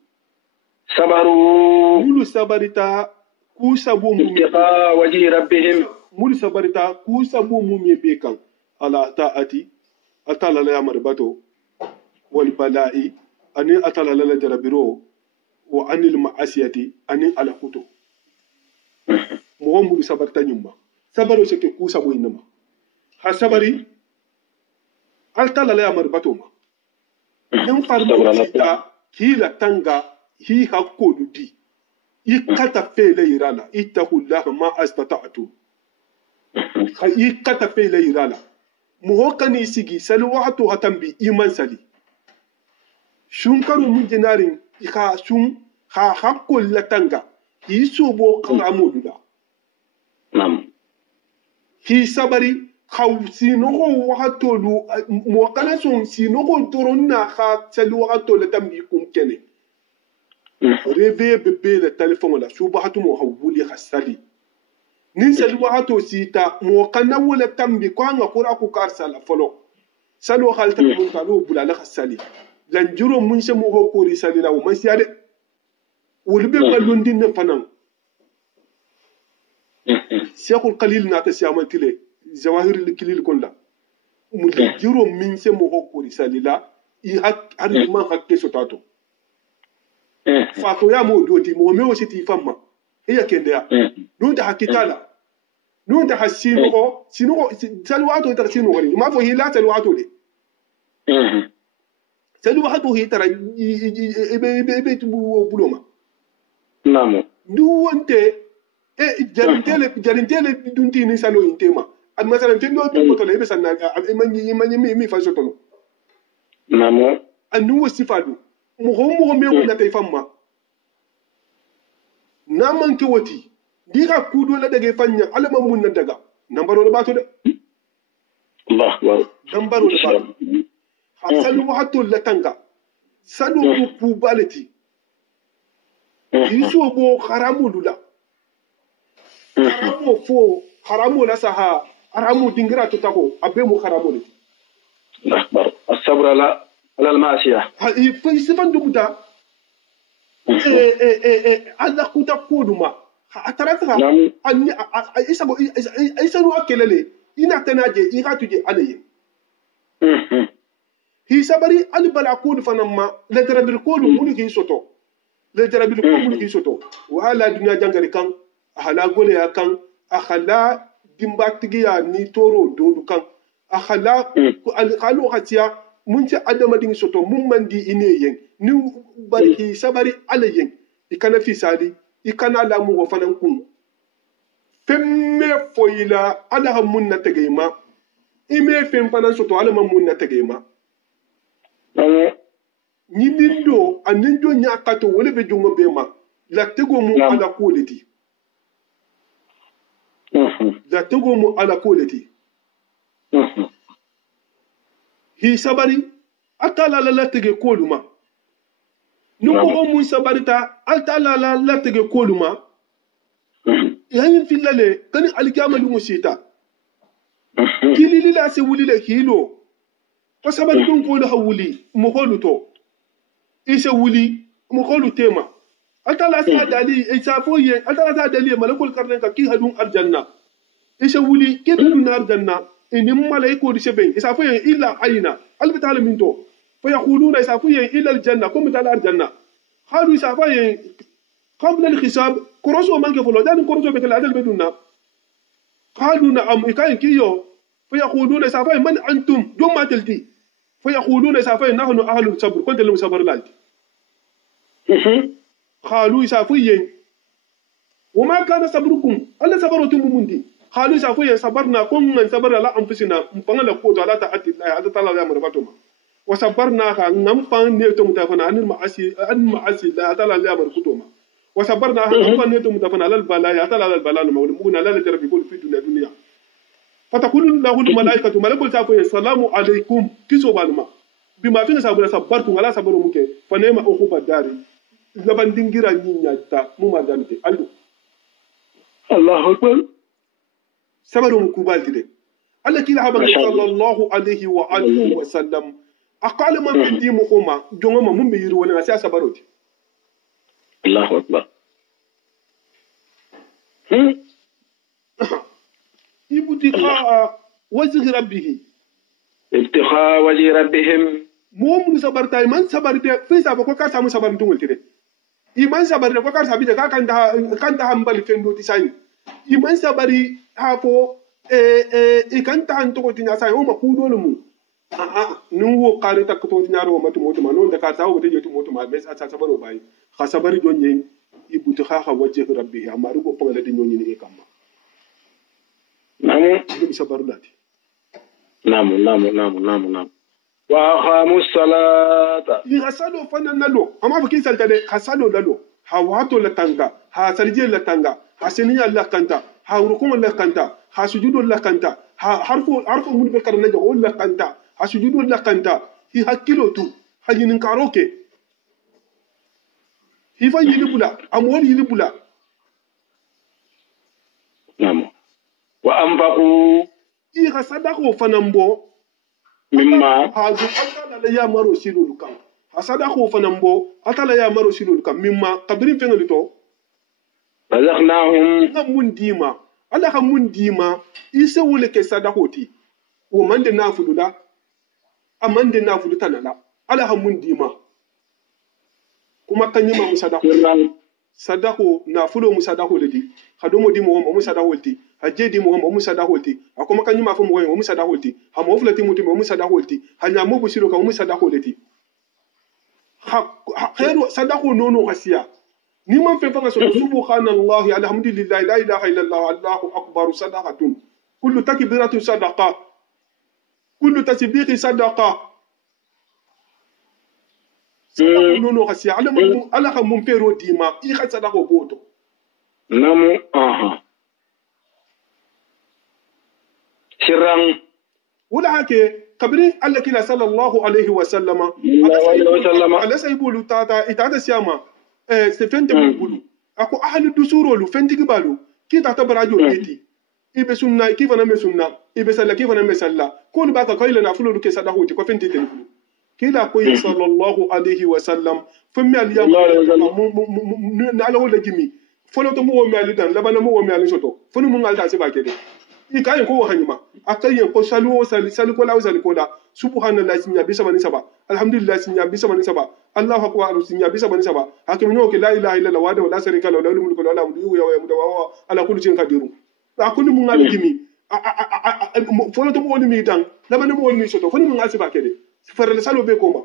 صبروا mulu sabarita ku sabu mu ابتغاء وجه ربهم mulu sabarita ku sabu mu me bekan ala taati atala la marbato wal bala'i ani atala la jarabiro wa anil ma'asiyati ani ala kutu mo mulu sabarta nyumma sabaro se ke ku sabu inama ha sabari altala la marbato ma yan farmo sita hila tanga hi hakko dudi ikata fele irala ittaqullah ma astata'tu ikata fele irala muhokani sigi sali waqtu hatambi iman sali shunkaru mun dinarin ika shun ha hakko latanga hi sobo kalamududa nam hi sabari kaw sinogo wakatolu mwakana son sinogo toronna ka sali wakatolu tambi kumkene reve bebe le telefon la subahatu mo hawuli khasali nin sali wakato sita mwakana wala tambi kwa nga kura ku karsala folo salo khalta mun kalo bulala khasali lanjuro mun se mo ko ri sali la o masiade wulbe balondin ne fanan Sheikhul Khalil na ta siamantile zawahir likilil kolla mudde jiro min se mo ko risalila I hak man hakke sotato fato ya mo doti mo me wositi famma e ya kende ya non ta hakitala non ta hasino ko sino salwato ta sino ko ma fo hila salwato de salwato hi tara be tu buloma namo du wonte jarintele dunti ni salo intema al masalan tendo ko to lebe sanna mi fa sotono namo anu wasifadu mo me ko na tay famma na man ke woti dira kudo la daga fanya alama mun na daga nambaro da bato de Allah akbar nambaro da bato hasan wahato la tanga sadu ku balati yiso bo haramu lula haramu la saha haramu dingira to tako abe mu haramu le akbar as-sabr ala al-ma'siyah ha fa sifan dumuta alla kuta koduma atarata anni isa no akelele ina tanaje ira tuje alaye hi sabari al balakul fanamma la tarabil kolu muni ki soto le tarabil kolu muni ki soto wala dunya jangari kan ahala gole ya kan ahala dimbatigiya ni toro dodu kan ahala alqalu khatiya mun ci adama din soto mun mandi ineyen ni barki sabari alayen ikana fi sali ikana la mu wafanan kun femme foila ala mun na tegema ime fem panan soto ala mun na tegema ni lindo anindo nyakato wole be jongo bema la tego mu ala quality la tego mu ala quality hi sabari atala la tege koluma nuko mun sabarita atala la tege koluma yayin filale kani alkiyama lungu sita kilili la se wuli le kilo ko sabari dun ko da hawuli mo holuto ise wuli mo holu tema atala sa dali isa foye atala sa dali malakul karnen ka ki hadun aljanna ise wuli ke dun aljanna إن ملاك ورشبين يسافون إلى عينا قلب تعالى من تو فيقولون يسافون إلى الجنة كم تعالى الجنة قالوا يسافون قبل الحساب كروسو مانك فلو دان كروسو بيت العدل بدونا قالوا نعم إكاين كيو فيقولون يسافون من أنتم دوم ما تلتي فيقولون يسافون نحن أهل الصبر كنت لهم صبر لالت قالوا يسافون وما كان صبركم ألا صبرتم ممندي قالوا سافوي صبرنا كنا صبر على أنفسنا مفعنا لقوت على تأتي الله هذا طلع يا مربطهم وصبرنا نمفعن نيتهم تفنا عن المعاصي لا طلع يا مربطهم وصبرنا نمفعن نيتهم تفنا على البلاء طلع على البلاء مولمون لا نجرب يقول في الدنيا فتقول له الملائكة ملك سافوي السلام عليكم كسو بالما بما فينا صبرتم على صبرهم ممكن فنيم أخوب الداري لبن دينغرا نينياتا مما دانتي الله أكبر سبرهم كوبالتي الله كلا حبك صلى الله عليه وآله وسلم أقال ما من دي مخوما جوما من بيرو وانا سيا سبروتي الله أكبر ابتغاء وجه ربه ابتغاء وجه ربهم موم سبرتاي من سبرتي في سبب كار سامو سبرتون ولتي إيمان سبرتي كار سابي كان ده همبل فندو تساين إيمان سبري hafo ikanta hanto ko tinya sai o ma kudo mu nuwo kare ta ko tinya ro matu moto ma non da ka tawo te jetu moto ma be sa sabaro bai kha sabari jonye ibuti kha wajhi rabbi amma rugo pangala de nyoni ni kamma namu dum sabaru lati namu wa khamus salata yi hasalo fanan nalo amma bukin salta de hasalo lalo hawato la tanga ha salje la tanga hasiniya la kanta ha rukun la kanta ha sujudu la kanta ha harfu mun be karna jago la kanta ha sujudu la kanta hi hakilo tu ha yin karoke hi fa yini bula amwal yini bula nam wa anfaqu i hasadako fanambo mimma hazu atala ya maro silul kan hasadako fanambo atala ya maro silul kan mimma kabrin fengalito razaqnahum mun dima Allah ka mun dima isa wule ke sadakoti wo mande nafudula amande nafudu tanala Allah ka mun dima kuma kanyima musadako sadako nafulo musadako ledi hadomo dimo mo musadako ledi haje dimo mo musadako ledi akoma kanyima fo mo musadako ledi ha mo fulati muti mo musadako ledi hanya mo busiro ka mo musadako ledi ha khairu sadako nono khasiya ni man fe fanga so subhanallahi alhamdulillah la ilaha illallah allahu akbar sadaqatun kullu takbiratu sadaqa kullu tasbihi sadaqa sadaqa nono khasi ala ka mun fero dima I kha sadaqa boto namu aha sirran wala hake kabri alla kila sallallahu alaihi wa sallama ala saybulu tata itata siyama se fente bulu ako ahlu dusurolu fentigi balu kita tabarajo beti ibe sunna ki fana me sunna ibe salla ki fana me salla ko ba ka kayla na fulu ke sadahu ti ko fenti tel bulu kila ko sallallahu alaihi wa sallam fammi al yam na ala wala jimi folo to mo wo mi ali dan labana mo wo mi ali soto fonu mo ngalta se ba kede I kayen ko hanyuma akayen ko salu ko lawo salu ko da subhanallah sinya bisa mani saba alhamdulillah sinya bisa mani saba allahu akbar sinya bisa mani saba hakim no ke la ilaha illallah wa la sharika lahu lahul mulku wa lahu alhamdu wa huwa ala kulli shay'in qadir akuni mun ngal gimi folo to mo woni mi tan labana mo woni mi soto foni mun asiba kede farale salo be ko ma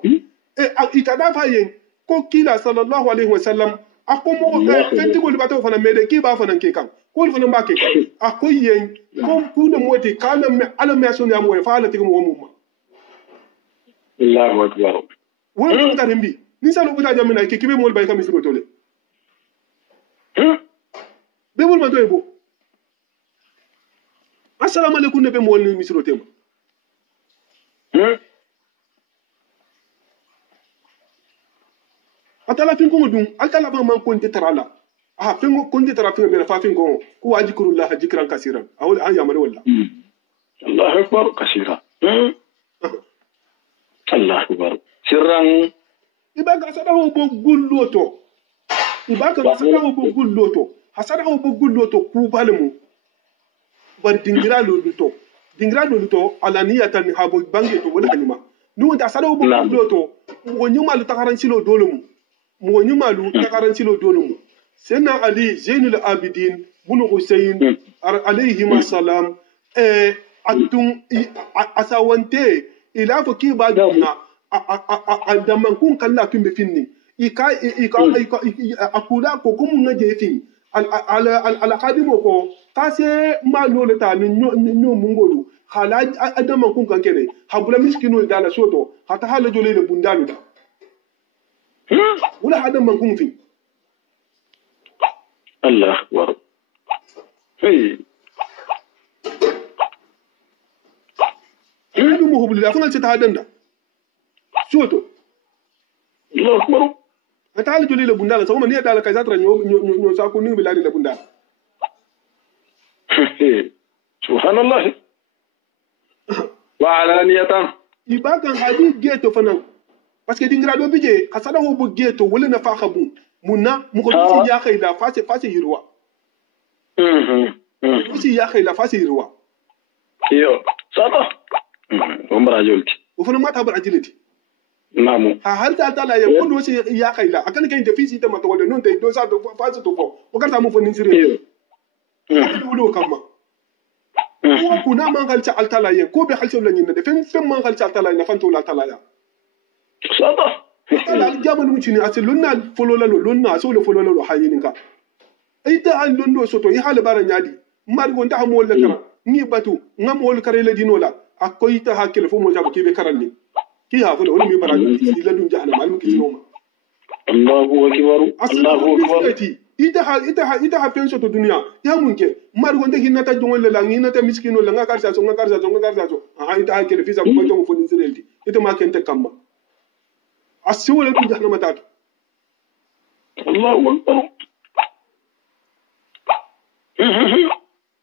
itada fa yen ko kila sallallahu alaihi wasallam akomo fenti ko libato fana mede ki ba fana ke kan ko fana ba ke kan akoyen ko kuna moti kana me ala me so ne amoy fa ala tigo mo mumma Allahu akbar wala ko tarimbi ni salo buta jamina ke kibe mo bay kam firo tole be mo ma doy bo assalamu alaikum ne be mo ni misiro tema atala fin ko dum altala ba man ko tarala fin ko tara fin be fa fin ko wajikurullah jikran kaseeran awol an yamare walla Allahu akbar kaseera Allahu akbar sirran ibaka sadahu bo gulloto ibaka sadahu bo gulloto hasadahu bo gulloto ku balmu bar dingira luto alaniyatan habo bangi to wala kanima nu da sadahu bo gulloto mo nyuma lu takaran silo dolomu mo nyuma lu takaran silo dolomu Sena Ali Zainul Abidin bunu Hussein alayhi salam atun asawante ila fa ki ba duna adaman kun kalla tun be finni ika akula ko kuma ngaje fin al qadimo ko kase ma lole ta no mungolu hala adaman kun kan kene habula miskino dala soto hata hala jole le bundalu da wala adaman kun fin الله أكبر هي إنه مو بلي أفنى تتعدن ده شوتو الله أكبر أتعال جولي لبندال سوما نية دالك كذا ترى نيو ساكو نيو بلادي لبندال سبحان الله وعلى نية يبقى هذه جيتو فنان بس كده إنغرادو بيجي كسره هو بجيتو ولا نفاخ بون muna mukodisi ya kai la fase yirwa mukodisi ya kai la fase yirwa iyo sata umbra jolti ufunu mata bar ajiliti namu har ta la ya kodo si ya kai la akan kai defisi ta mata wala non te do sa do fase to ko o karta mu fonin sire iyo wulo kamma ko kuna man galta altala ye ko be halso la nyinna de fen man galta altala na fanto la altala ya sata ala jamanu mutini ase lonna folola lo lonna so lo folola lo hayinin ka ita an londo soto yi hala bara nyadi mar gonta ha mo wala kara ni batu ngam wol kare la dinola akoy ta hakile fo mo jabo kibe karanni ki ha fo wala mi bara ni la dun jahannam al muki sinoma Allahu akbar ita ha penso to dunia ya munke mar gonta hinata jongol la nginata miskino la ngakarsa so ha ita hakile fisa ko jongo fo ni sirelti ita ma kente kamma asiwole dun jahannama tatu Allahu akbar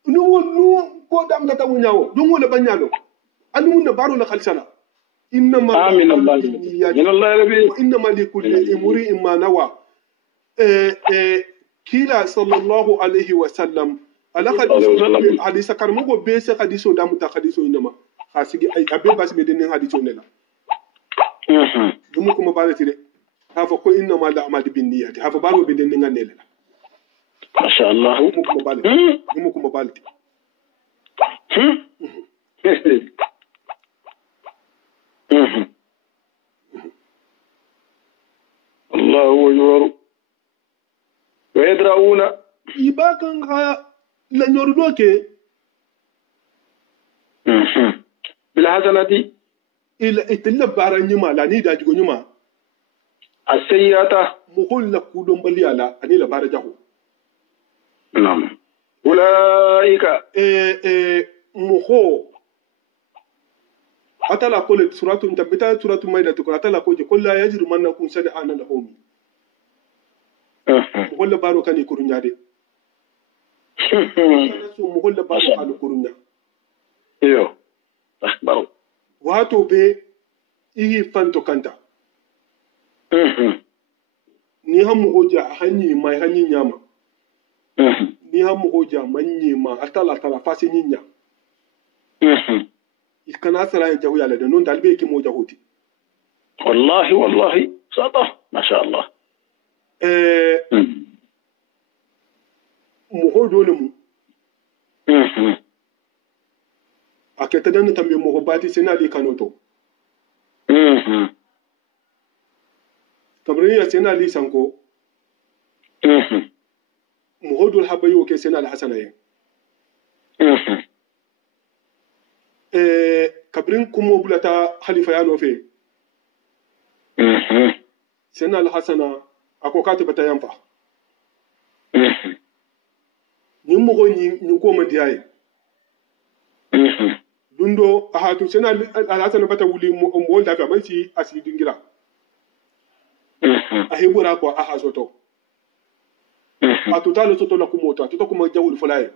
nu ko dam da tawu nyawo dum wala banyalo anu na baro la khalsana inma amin Allah min Allah rabbi wa inma li kulli imri'in ma nawa kila sallallahu alaihi wa sallam ala hadisa karmo go be se hadiso da muta hadiso inma hasigi ay abe bas be den hadiso nela dum ko mo balati de hafa ko inna ma la amal bin niyyati hafa baro be den ngandela ma sha Allah dum ko mo balati Allahu akbar ويدرؤون ibakan ha la nyordo ke بالحسنة ila itilla baran nyima la ni da jigo nyima السيئة. mu hol la kudon bali ala ani la bara jaho نعم. أولئك mu ho atala ko le suratu tabita suratu maida to atala ko je kullu yajru mannakum sad'an lahum mu hol la baro kan kurunya de so mu hol la baro kan kurunya ايوه أخبروا. wato be ihi fanto kanta ni hamu hoja hanyi mai hanyi nyama ni hamu hoja manyi ma atala tala fasi nyinya ikana sara ya jahu yala da non dalbe ki mo jahoti والله والله صدق ما شاء الله. mu ho dole mu aketa dan tambe mo ho bati senali kanoto kamre ya senali sanko mu ho dole habayo ke senali hasana ye kabrin kumo bulata khalifa ya nofe senali hasana ako kati bata yanfa ni mo go ni ko man diaye dundo ahatu senali hasana bata wuli mo da ga manci asidingira ahebura ko ahazoto atutalo soto na kumoto atuto kuma jawul fulaye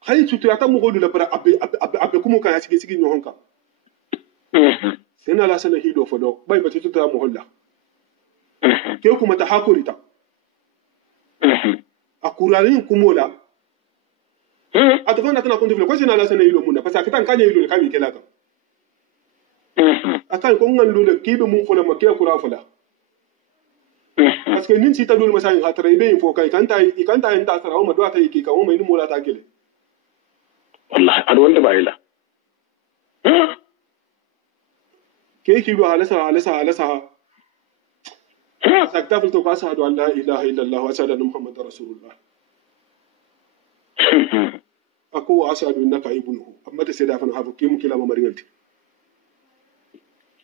hay tutu ata mo godu la para abe kumo kan asigi sigi nyohonka sena la sana hido fodo bay bati tutu mo holla ke kuma ta hakurita akurani kumola atufanda tana konde ko sena la sana hilo munna parce que tan kanya hilo kan yikela ka akan ko ngan lule kibe mun fola ma ke kura fola parce que nin sita dole masayin hatara ibe info kai kanta inta sara ma do ta yiki ka o mai ni mola ta gele والله أنا وأنت بعيلة. كيف يقولوا على سكتافل توقع أشهد أن لا إله إلا الله وأشهد أن محمد رسول الله أكو أشهد أنك ابنه أما تسيدا فنحفظ كيم كلام مرينتي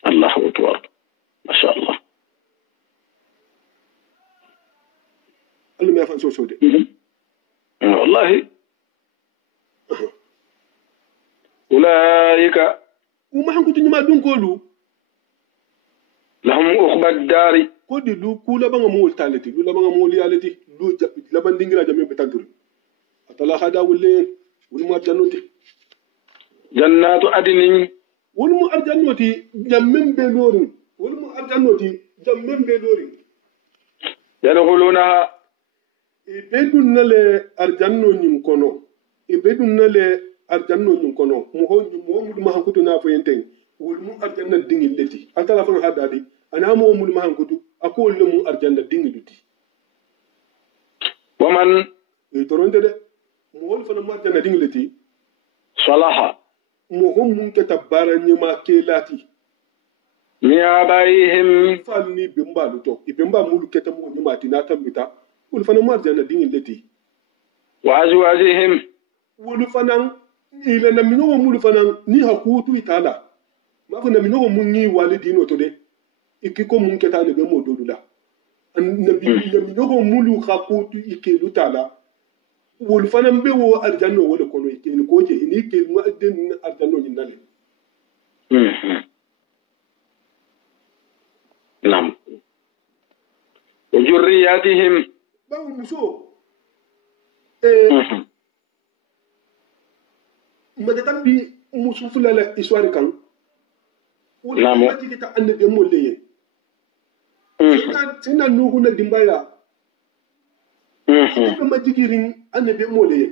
الله أكبر ما شاء الله. اللي ما يفهم شو دي والله أولئك وما حنكتو نما دون كولو لهم عقبى الدار. كودي لو كولا بانغا مول تالتي لو بانغا مول يالتي لو لبان دينغرا جامي بتانتوري اتلا خدا ولي ولما جنوتي جنات عدن ولما ارجانوتي جامم بلوري ولما ارجانوتي جامم بلوري يدخلونها ibedun nale arjanno nyim kono ibedun nale arjanno nyum kono mo ma hankutu na fo yenten wul mu arjanna dingi leti atala fa hadadi ana mo ma hankutu akol le mu arjanna dingi duti waman toronde de mo wol fa na mu arjanna dingi leti salaha mo mun ke tabara nyima ke lati mi abaihim falni bimbalu to ibimba mulu keta mo nyima tinata mita wol fa na mu arjanna dingi leti wa azwajihim wol fa na ila na minogo mulu fana ni hakutu itala mafu na minogo mungi walidino to de ikiko mun keta ne be mo dodula nabi na minogo mulu hakutu ikelu tala wol fana mbe wo arjanno wala kono ikelu ko je ni ke mu adden arjanno ni nale nam wa jurriyatihim bawo muso madatan bi musu fulala histoire kan wala ma tikita annabi mo leye sina nuhu na dimbaya ko ma jigirin annabi mo leye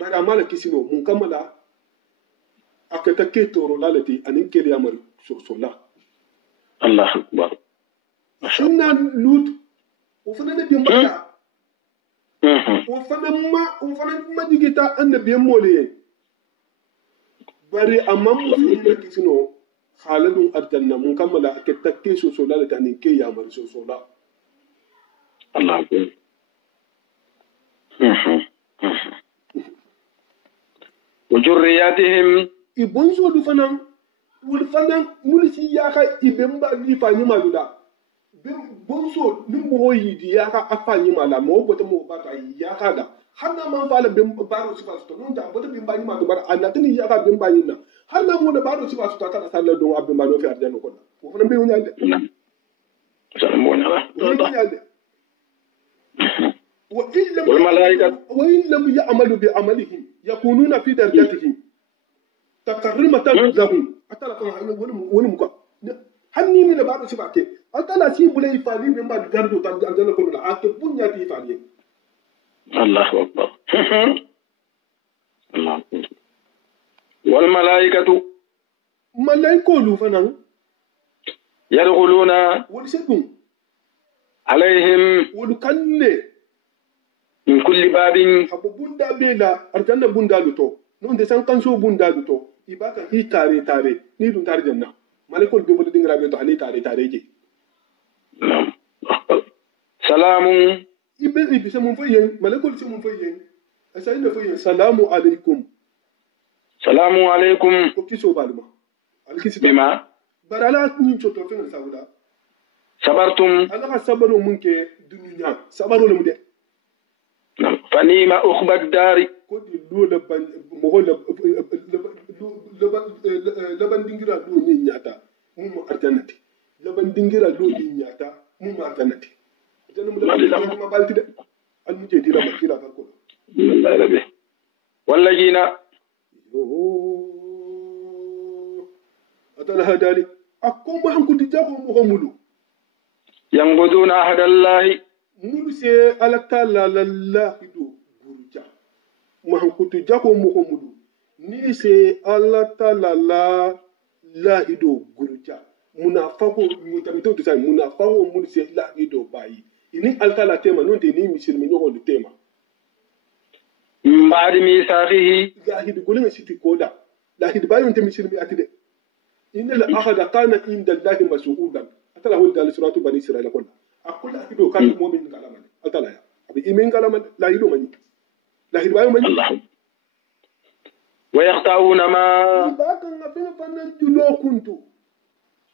bara mala kisino mun kamala akata ketoro lalati anin kele amar sola Allah akbar sina lut ufana na dimbaya ufana ma jigita annabi mo leye bari amma musulmi kisino halalun arjanna mun kammala ake takke so lalata anin ke ya mar so la Allah akbar wa jurriyatihim ibonso du fanan wul fanan mulisi yaka ibemba ni fanyi maluda bonso nimbo hoyi di yaka afanyi mala mo bota mo bata yaka da hanna man fala bem baro sifa sto non ta bota bimba ni malu bar anatini yaka bimba ni na hanna mo da baro sifa sto ta sala do abbe ma do fi arjano ko ko fana be woni alde salamu alaykum وإن لم يعملوا بعملهم يكونون في درجاتهم تكرمة لهم أتلا ونمك هني من بعض سباكي أتلا سيب لي فالي من بعد جردو تنجل كل العاقب بنيا في فالي الله أكبر الله أكبر والملائكة ملائكة فنان يدخلون ولسدون عليهم ولكن من كل باب abu bunda bela arjanna bunda luto non de san kanso bunda luto ibaka hi tare ni dun tare janna malekol be bodi dingra be to ali tare je نعم سلام ibe se mun fayen malekol se mun fayen asai na fayen salamu alaikum سلام عليكم ko kiso balma alkisi بما barala ni choto fen sauda صبرتم ala ka sabaro mun ke dunya sabaro le mu de فنيم أخبى الدار ko di lo la ban mo ho la ban dingira lo ni nyata mun mo arjanati la ban dingira lo ni nyata mun mo arjanati dan mu la ma balti de al mujhe di la makira farko الله ربي والذين atala hadali akko ma han kudi jago mo mulu ينقضون عهد الله mulu se ala tala lallahi do guruja ma han kudi jago mo mulu ni se ala tala la lahi do guruja munafako mutamito to sai munafako mulu se lahi do bayi ini alkala tema non de ni misilmi nyogo de tema من بعد ميثاقه lahi do golen siti koda lahi do bayi on te misilmi atide إن الأخذ كان عند الله مسؤولا أتلا هو دال سورة بني إسرائيل كلها أقول لك إذا كان مؤمن كلامه أتلا يا أبي إيمان كلامه لا يدو مني لا يدو مني الله ويقطعون ما باكن أبين فنان جلو كنت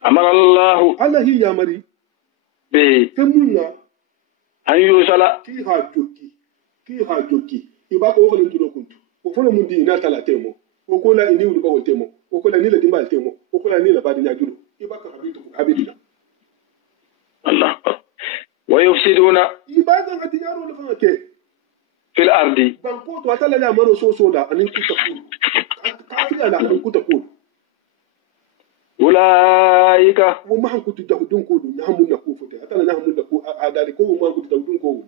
أمر الله الله هي يا مري به كمونا أن يوصل كي هاجوكي يبقى أوفر جلو كنت وفر من دي ناتلا تيمو وكولا إني ولبا تيمو وكولا نيلا ديمبال تيمو وكولا نيلا بعد نجلو يبقى حبيبنا الله ويفسدون يبقى أتجارو لفنكي في الأرض banko to atala la maro so da anin kuta kulu kafiya la anin kuta kulu أولئك mo ma han kutu dawdun ko dun hamun na ko fote atala na hamun na ko adari ko ma kutu dawdun ko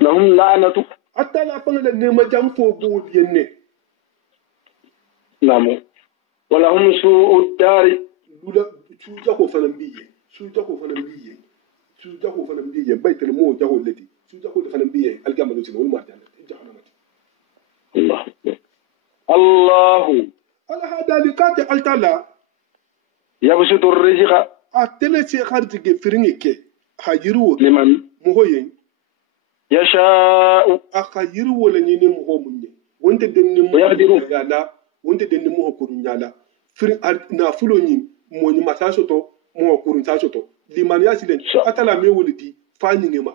لهم لعنة atala fa la ne ma jam fo bo yenne نعم ولهم سوء الدار lula suja ko fana biye baitul mo jaho lati suja ko fana biye algama do sin wal ma tan jahannamati الله الله ala hada likati altala يبسط الرزق atele se khartige firinge ke hajiru لمن mo hoyen يشاء aka yirwo la nyini mo ho munye wonte denni mo yala wonte denni mo kurun yala firin na fulo nyi mo nyi masaso to mo kurun saso to liman yasilen atala me wolidi fanyi ngema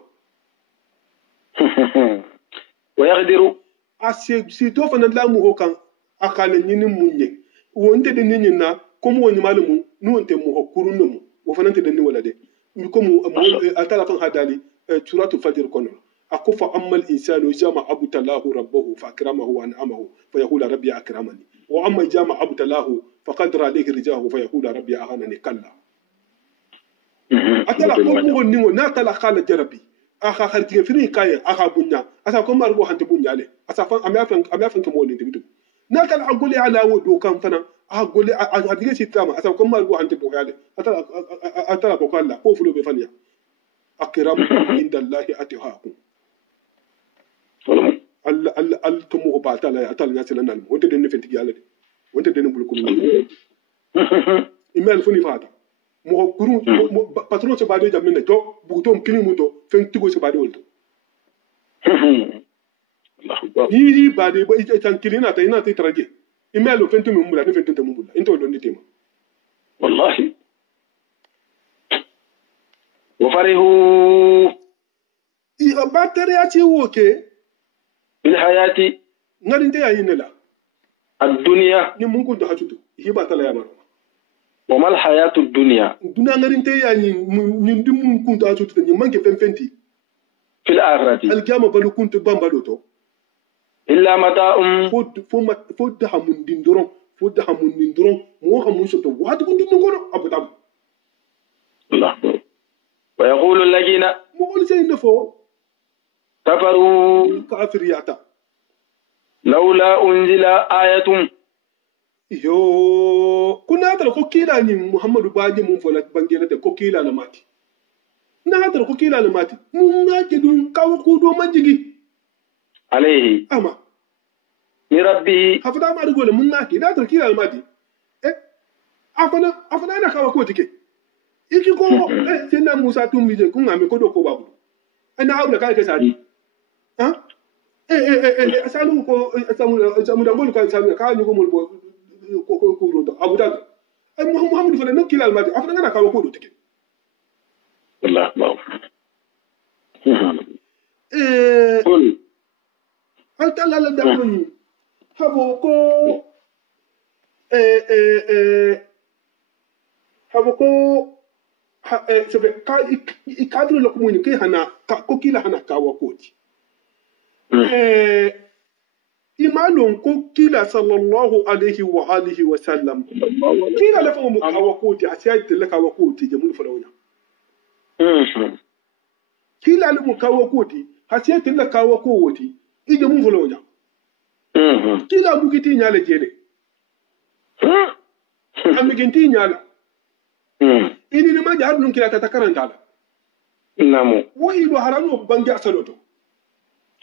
ويقدر ase si to fana la mo ho kan aka la nyini munye wonte denni nyina ko mo nyi malumu nu wonte mo ho kurun no wo fana te denni wala de mi ko mo atala fan hadali suratu fajr kono أكف أما الإنسان جامع عبد الله ربه فأكرمه وأنعمه فيقول ربي أكرمني وأما جامع عبد الله فقدر عليه رجاه فيقول ربي أهانني كلا أتلا قومه النمو ناتلا خال جربي أخا خرجي فري كاي أخا بنيا أسا كم أربو هنت بنيا له أسا فان أمي كمولين تبدو ناتلا أقولي على ودو كم فنا أقولي أدري سيتاما أسا كم أربو هنت بنيا له أتلا بقول لا كوفلو بفنيا أكرمكم عند الله أتقاكم al tumu ba ta la atal nyati lanal wonte den fenti yalla de wonte den bul kulu email funi fata mo kuru patron se bade jamne to buto kini muto fen tigo se bade wolto ni bade ba ita tan kilina ta ina ta traje imelo fen tu mumula ne fen tu mumula into do ni tema wallahi wa farihu ira battere ya ci woke bil hayati ngadinte ya yinela ad-dunya ni mun kunta hatuto hiba tala ya maro wa mal hayatu ad-dunya duna ngadinte ya ni dim mun kunta hatuto ni manke fenti fil akhirati al-qiyama balu kuntu bambalo to illa mata'um fod hamun dindoron mo hamun soto wadu kun dinno gono abutam Allah wa yaqulu alladhina mo ol sey nefo kafaru kafiriyata laula unzila ayatun yo kuna tara ko kila ni muhammadu baji mun fola bangena de ko kila na mati na tara ko kila na mati mun na ke dun kawo ko do manjigi alayhi ama ni rabbi hafada ma rigole mun na ke da tara kila na mati afana na kawo ko tike iki ko sai na musa tun mije kun ame ko do ko babu ana haula kai ka sadi ha asalu ko asamu da gol ka samu ka ni ko mul ko ro do abu da muhammadu fa no kila almadi afana na kawo ko do tike wallahi ma qul hal talala da ni habo ko habo ko sebe ka ikadru lo kumuni ke hana ko kila hana kawo koti imalon ko kila sallallahu alaihi wa alihi wa sallam kila la fa mu kawo koti a sai tilla kawo koti je mun farawna kila la mu kawo koti ha sai tilla kawo koti ije mun farawna kila mu kiti nyale jene amiginti nyala ini ni ma jaar nun kila ta karanta la namu wa ilu haranu bangi asaloto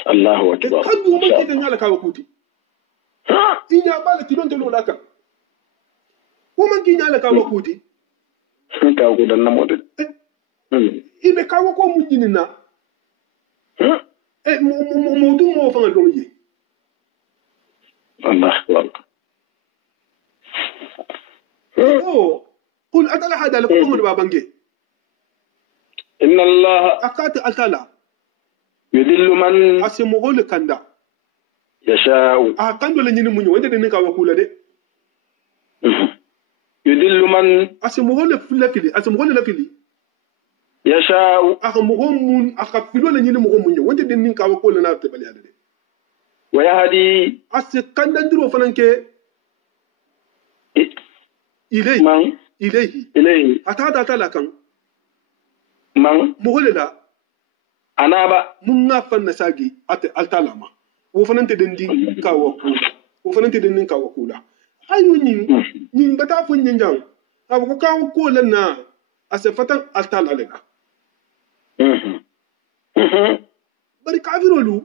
Allahu akbar kan du ma kidan nyala kawo kuti ina bala kilon to lolaka ko man ki nyala kawo kuti ka ko dan namo de ibe kawo ko mun jinina mo dum mo fa ngol yi Allah akbar قل أتلا هذا لكم من بابنجي إن الله أكاد أتلا يدل من أسمعه لكندا يشاء أكاد ولا نيني مني وين تدني كوا كولا ده يدل من أسمعه لفلي أسمعه لفلي يشاء أسمعه من أكاد ولا نيني مني وين تدني كوا كولا نابت بالي هذا ويهدي أسكندا درو فلانكي إليه أتادا تلا كان من مغللا أنا با منا فنساجي أتالما وفننت دندين كاوكولا أيو نين بتعرفون نينجان أبغى كاوكولا نا أسفتن أتالا لنا bari kafirolu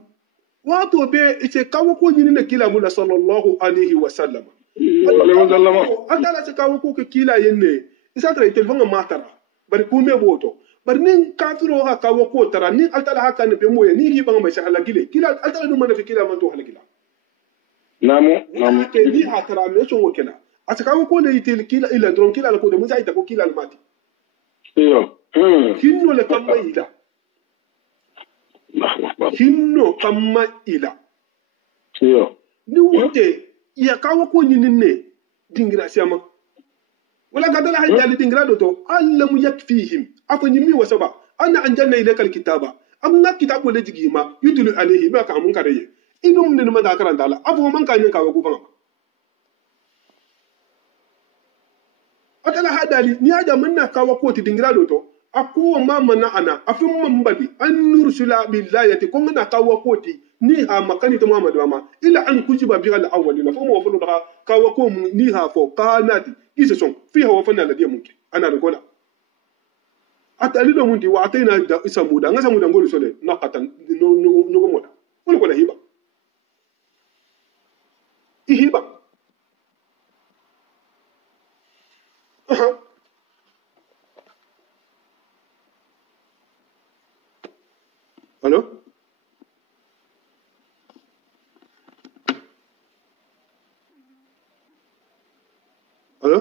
wato be ite kawo ko nyini na kila mula sallallahu alaihi wasallam Allah se kawo ko ke kila yenne isa tra ite vonga matara bari kume boto bari nin kafiro ha kawo ko tara nin altala haka ne be moye ni hi banga mai shala gile kila altala dum mana fi kila man to halagila namu ke ni ha tara me so wokela asa kawo ko ne ite kila ila dron kila ko de musa ita ko kila almati iyo hinno le kamma ila hinno kamma ila iyo ni wote ya kawo ko nyinin ne dingira siyama wala gadala hajjali dingira doto allam yakfihim afa nyimi wasaba anna anjalna ilayka alkitaba amma kitabu le jigima yutulu alayhi ma ka mun karaye idum ne ma da karanta la afa man ka nyin kawo ku fama atala hadali ni aja manna kawo ko ti dingira doto akuwa mama na ana afin mambali an nursula billayati ko ngana kawo ko ti ni ha makani to Muhammad ma ila an kujiba bi al awwalina fa mo fulu da kawo ko ni ha fo kanati isa son fi ha wafanna ladiya munki ana da kola atali do mundi wa ataina da isa muda ngasa muda ngolu sole naqatan no go moda wala kola hiba Allo? Allo?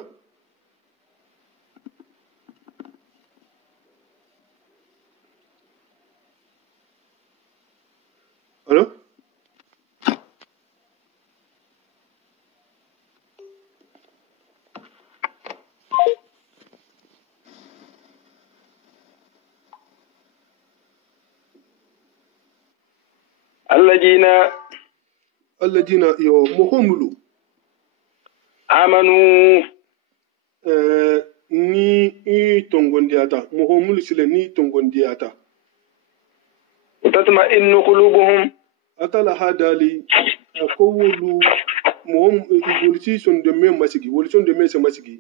Allo? الذين يومهم آمنوا ni tongondiata muhomulu sile ni tongondiata وتطمئن قلوبهم atala hadali akowulu muhom wulisi sondeme masigi wulison de se masigi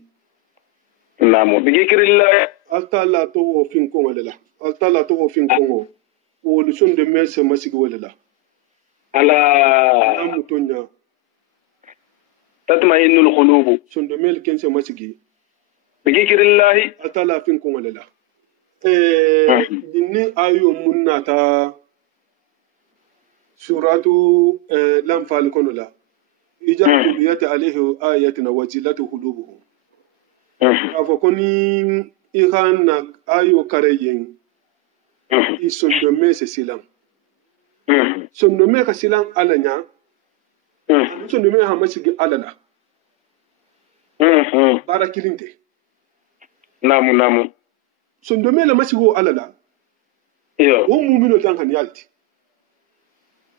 نعم بذكر الله altala to fin kongo lela altala to fin kongo wulison de se masigi welela على amutonya تطمئن القلوب sondeme kense masigi بذكر الله atala fin kongo lela dinni ayo munnata suratu lamfal kono la ijatu biyati alayhi ayatina wajilatu qulubuhum afakoni ihana ayo kareyen isondome se silam sondome ka silam alanya sondome ha masigi alala barakilinte namu sondome la masigo alala yo wo mumino tankan yalti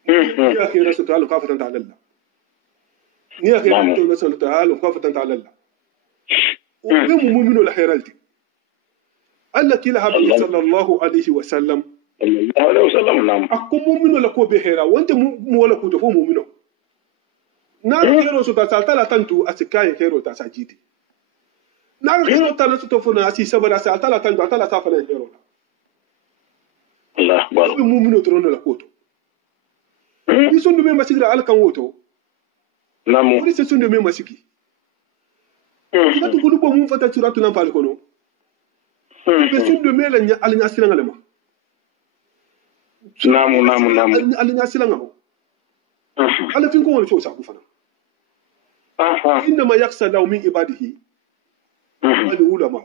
ni akhira su ta'ala kafatan ta'ala ni akhira to nasu ta'ala kafatan ta'ala wa bi mu'minu la khairalti allati la habbi sallallahu alaihi wa sallam sallallahu alaihi wasallam nam akko mu'minu la ko be khaira wante mu wala ko to fo mu'minu na khiro su ta ta'ala tantu asikai khiro ta sajiti na khiro ta nasu to fo na asi sabara sa ta'ala tantu ta'ala sa fa na khiro Allah akbar bi mu'minu to la ko to ni sundu me masigira alkan woto namu wuri se sundu me masigi natu gulu bo mun fata suratu nan fal kono be sundu me la nya alnya silanga lema namu alnya silanga mo ala fin ko woni so sa ku fana inna ma yaksa law min ibadihi al ulama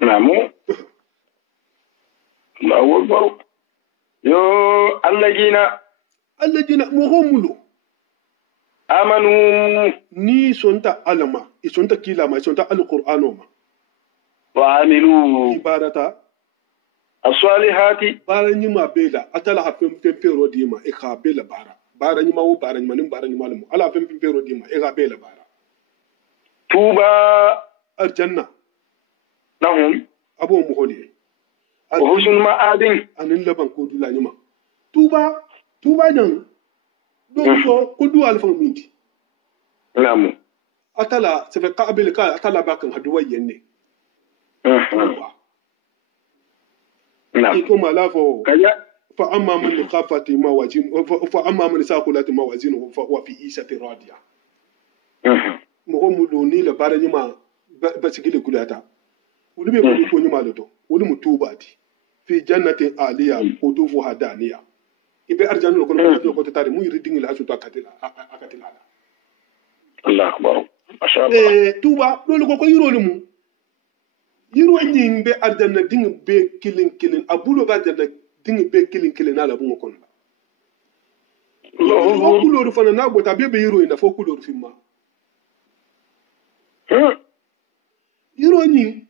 namu Allahu akbar yo alladina muhammulu amanu ni sonta alama isonta kilama isonta alqur'ano ma wa amilu ibarata as-salihati bara nyima bela atala ha fempero dima e ka bela bara nyima wo bara nyima nim bara nyima lamu ala fempero dima e ka bela bara tuba aljanna lahum abo muholi wa husnul ma'adin anin laban ko dula nyima tuba nyan do ko du alfa minti namu atala se fe qabil ka atala bakan haduwa yenne naam ko malafo kaya fa amma man khafati mawazin fa amma man saqulati mawazin wa fi isati radiya mo mu do ni la bara nyima ba sigile kulata wuli be ko nyima do wuli mu tubati fi jannatin aliya qutufu hadaniya ibe arjanu ko ko tare mu yiri dingil hasu to akatila Allah akbar masha Allah tuba dole ko yiroli mu yiro nyimbe arjanna ding be kilin abulo ba arjanna ding be kilin ala bu ko la ko kuloro fana na gota be yiro ina fo kuloro fimma yiro nyi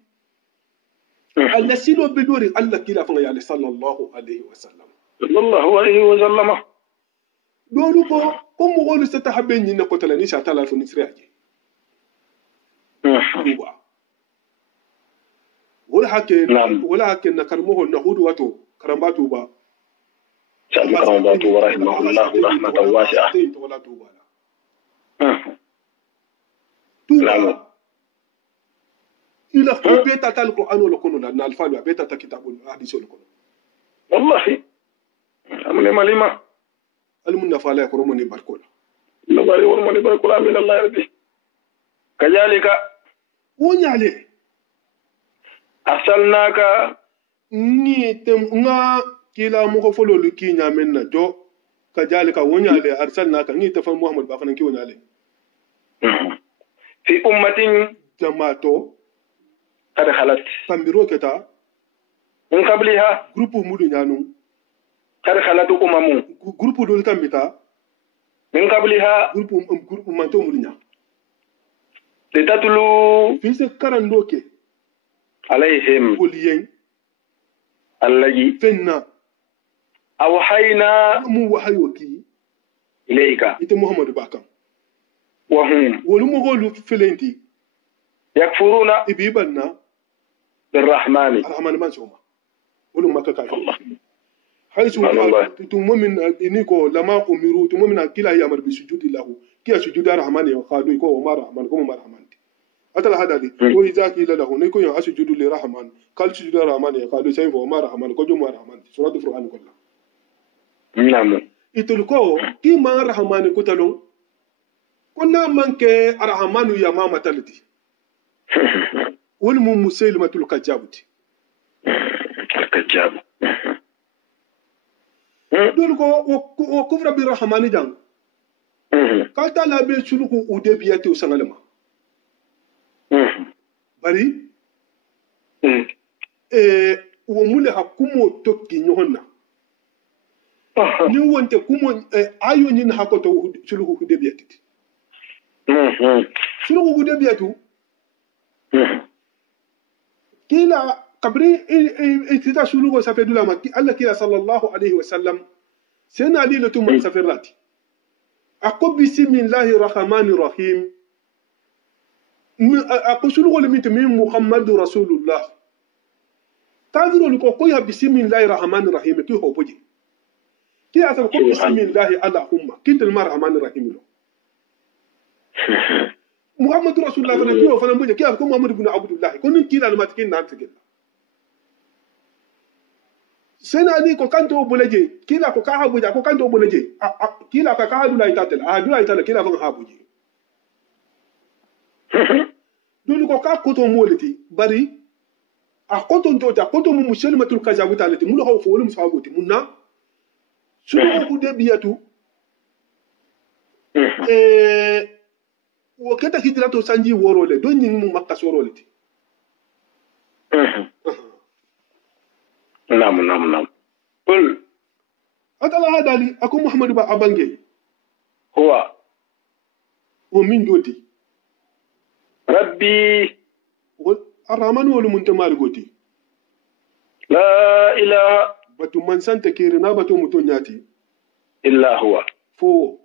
alla silo be dori alla kila fanga ya sallallahu alaihi wasallam sallallahu alaihi wasallam dolu ko mo golu seta habe nyi na ko tala ni sha tala fo ni siraje wala hakke na karmo na hudu wato karambatu ba karambatu wa rahimahullah rahmatan wasi'a tuba ila ko beta tal qur'an wala kono na alfalu beta ta kitabul hadith wala kono wallahi amne malima almunna fala yakrumu ni barkola nabari wala ni barkola min allah rabbi kajalika wonyale arsalnaka ni tem nga kila mu ko folo lu ki nyamen na jo كذلك ونيالي أرسلناك ني تفهم محمد باخنا كي ونيالي في أمة جماعتو قد خلت تمبيرو كتا من قبلها جروب مودو نيانو قد خلت جروب دول تامبيتا من قبلها جروب مانتو مودو نيا لتتلو في سكراندوكي عليهم وليين الذي فينا أوحينا مو وحي وكي إليك إنت محمد باكم وهم ولو غولو فلنتي يكفرون إبيبنا بالرحمن الرحمن ما شوما ولو ما كاكا الله حيث تمؤمن إنيكو لما أمروا تمؤمن كلا يأمر بسجود الله كي سجود الرحمن يقالوا يكو وما رحمن كم ما رحمن أتلا هذا لي وإذا قيل له نيكو يسجد للرحمن قال سجود الرحمن يقالوا سيف وما رحمن كجو ما رحمن سورة القرآن كلها نعم itulko ki ma rahmani kutalon kunna manke arhamanu ya mama taliti wal mu musaylimatul kajabuti الكجاب dul ko o kufra bi rahmani jang kalta la be suluku udebiyati usangalema bari wo mule hakumo tokki nyohonna ni wonte kumo ayo nyin hakoto suluku hudebiyati suluku hudebiyatu kila kabri itita suluku safedula makki alla kila sallallahu alayhi wa sallam sena ali latum safirati ako bismillahir rahmanir rahim ako suluku limit min muhammadu rasulullah tadiro liko ko ya bismillahir rahmanir rahim ki hoboji كي أصل كل بسم الله اللهم كنت المرء الرحمن الرحيم له محمد رسول الله فنبيه فنبيه كي أكون محمد بن عبد الله كن كيلا لما تكين نعم تكين سنة دي كو كانتو بولجي كيلا كو كاها بوجا كو كانتو بولجي كيلا كو كاها دولا يتاتل دولا يتاتل كيلا فنها بوجي دولي كو كاها كوتو مولتي بري أكوتو نجوتا كوتو ممسلمة الكجابوتا التي مولو هاو فولو مسحابوتي منا suluku hudebiyatu wakata hijrato sanji worole don yin mu makka sorole ti نعم قل atala hadali ako muhammad ba abange هو ومن دوتي ربي الرحمن wal muntamar goti لا إله batu man santa kere na batu muton yati إلا هو fo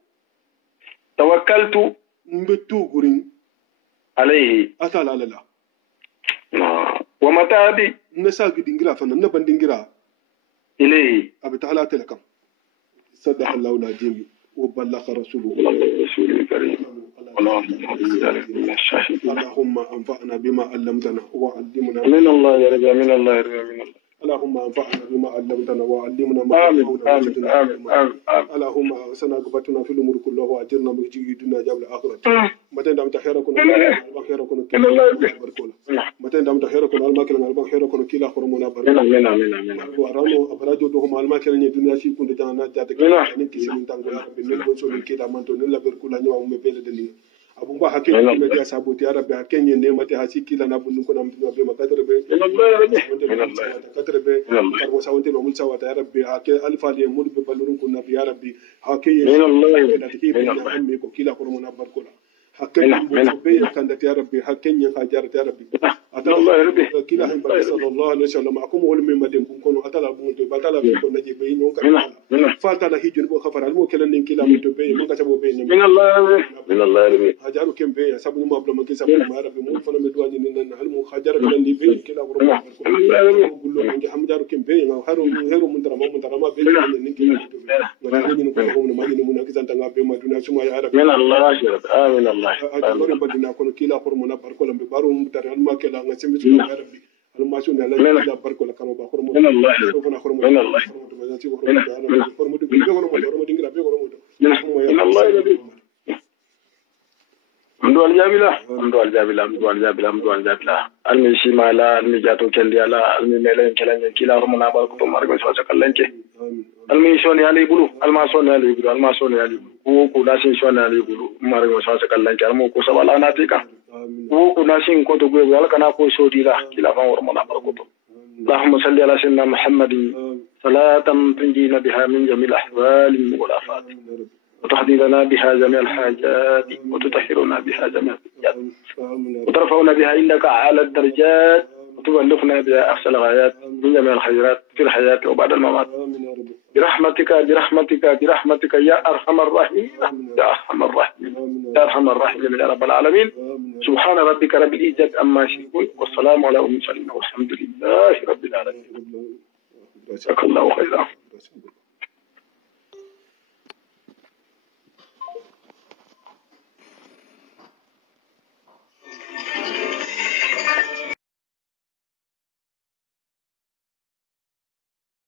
توكلت mbetu gurin عليه atala lala ومتابي nasa gidingira fana na bandingira إليه abitala telekam صدق الله العظيم وبلغ رسوله الكريم اللهم انفعنا بما علمتنا وعلمنا من الله يا رب من الله يا رب من الله اللهم انفعنا بما علمتنا وعلمنا ما آمين اللهم احسن عاقبتنا في الامور كلها واجرنا من خزي الدنيا جاب الاخره متى دام خيركم خيركم متى دام خيركم الماكل خيركم كلا خرمنا بارك ورانو ابراجو دوهم الماكل الدنيا في كون جانا جاتك ان كيسين تانغ يا رب نلبو سول كيدا مانتو نلا بركولا نيو مبل دني abu ba hakke ne dia saboti ya rabbi hakke ne mate hasi kila na bunun ko nam tuma be makadre be kadre be karbo sawonte no mun sawata ya rabbi hakke alfa de mul be balurun ko nabi ya rabbi hakke min allah da take be ya amme ko kila ko mun abbar ko hakke be kan da ya rabbi hakke ne hajar ya rabbi Allah ya rabbi kila hin ba sallallahu alaihi wasallam akum wal min madin kun kono atala bun to batala ko naje be no ka falta la hijun bo khafara al mo kelen nin kila mun to be mun ka sabo be min Allah ya rabbi hajaru kembe ya sabu ma abla makisa ma rabbi mun fana me duwani nin hal mu hajara kan li be kila ko ko gullo ngi hamdaru kembe ma haro mun tara ma be nin kila to be ngara nin ko ko ma nin mun akisa tanga be ma duna suma ya rabbi min Allah ya rabbi amin Allah ajaru badina ko kila ko mun barko lambe baro mun tara al ma kila nga sembe suma ya rabbi al ma sunna la kila barko la kano ba ko mun min Allah min Allah min Allah min Allah ya rabbi mdu aljabila almi shimala almi jato kendi ala almi melen kelanje kila rumana barko margo so kallanke almi shoni ali bulu alma shoni ali bulu ko dasin shoni ali bulu margo so kallanke almo ko sabala natika ko dasin ko to gwe ala kana ko sodira kila fa rumana barko to اللهم صل على سيدنا محمد صلاة تنجينا بها من جميع الأحوال والآفات وتحضي لنا بها جميع الحاجات وتطهرنا بها جميع الحاجات وترفعنا بها عندك أعلى الدرجات وتبلغنا بها أقصى الغايات من جميع الخيرات في الحياة وبعد الممات برحمتك يا أرحم الراحمين يا رب العالمين. سبحان ربك رب العزة عما يصفون والسلام على المرسلين والحمد لله رب العالمين. جزاك الله خيرا.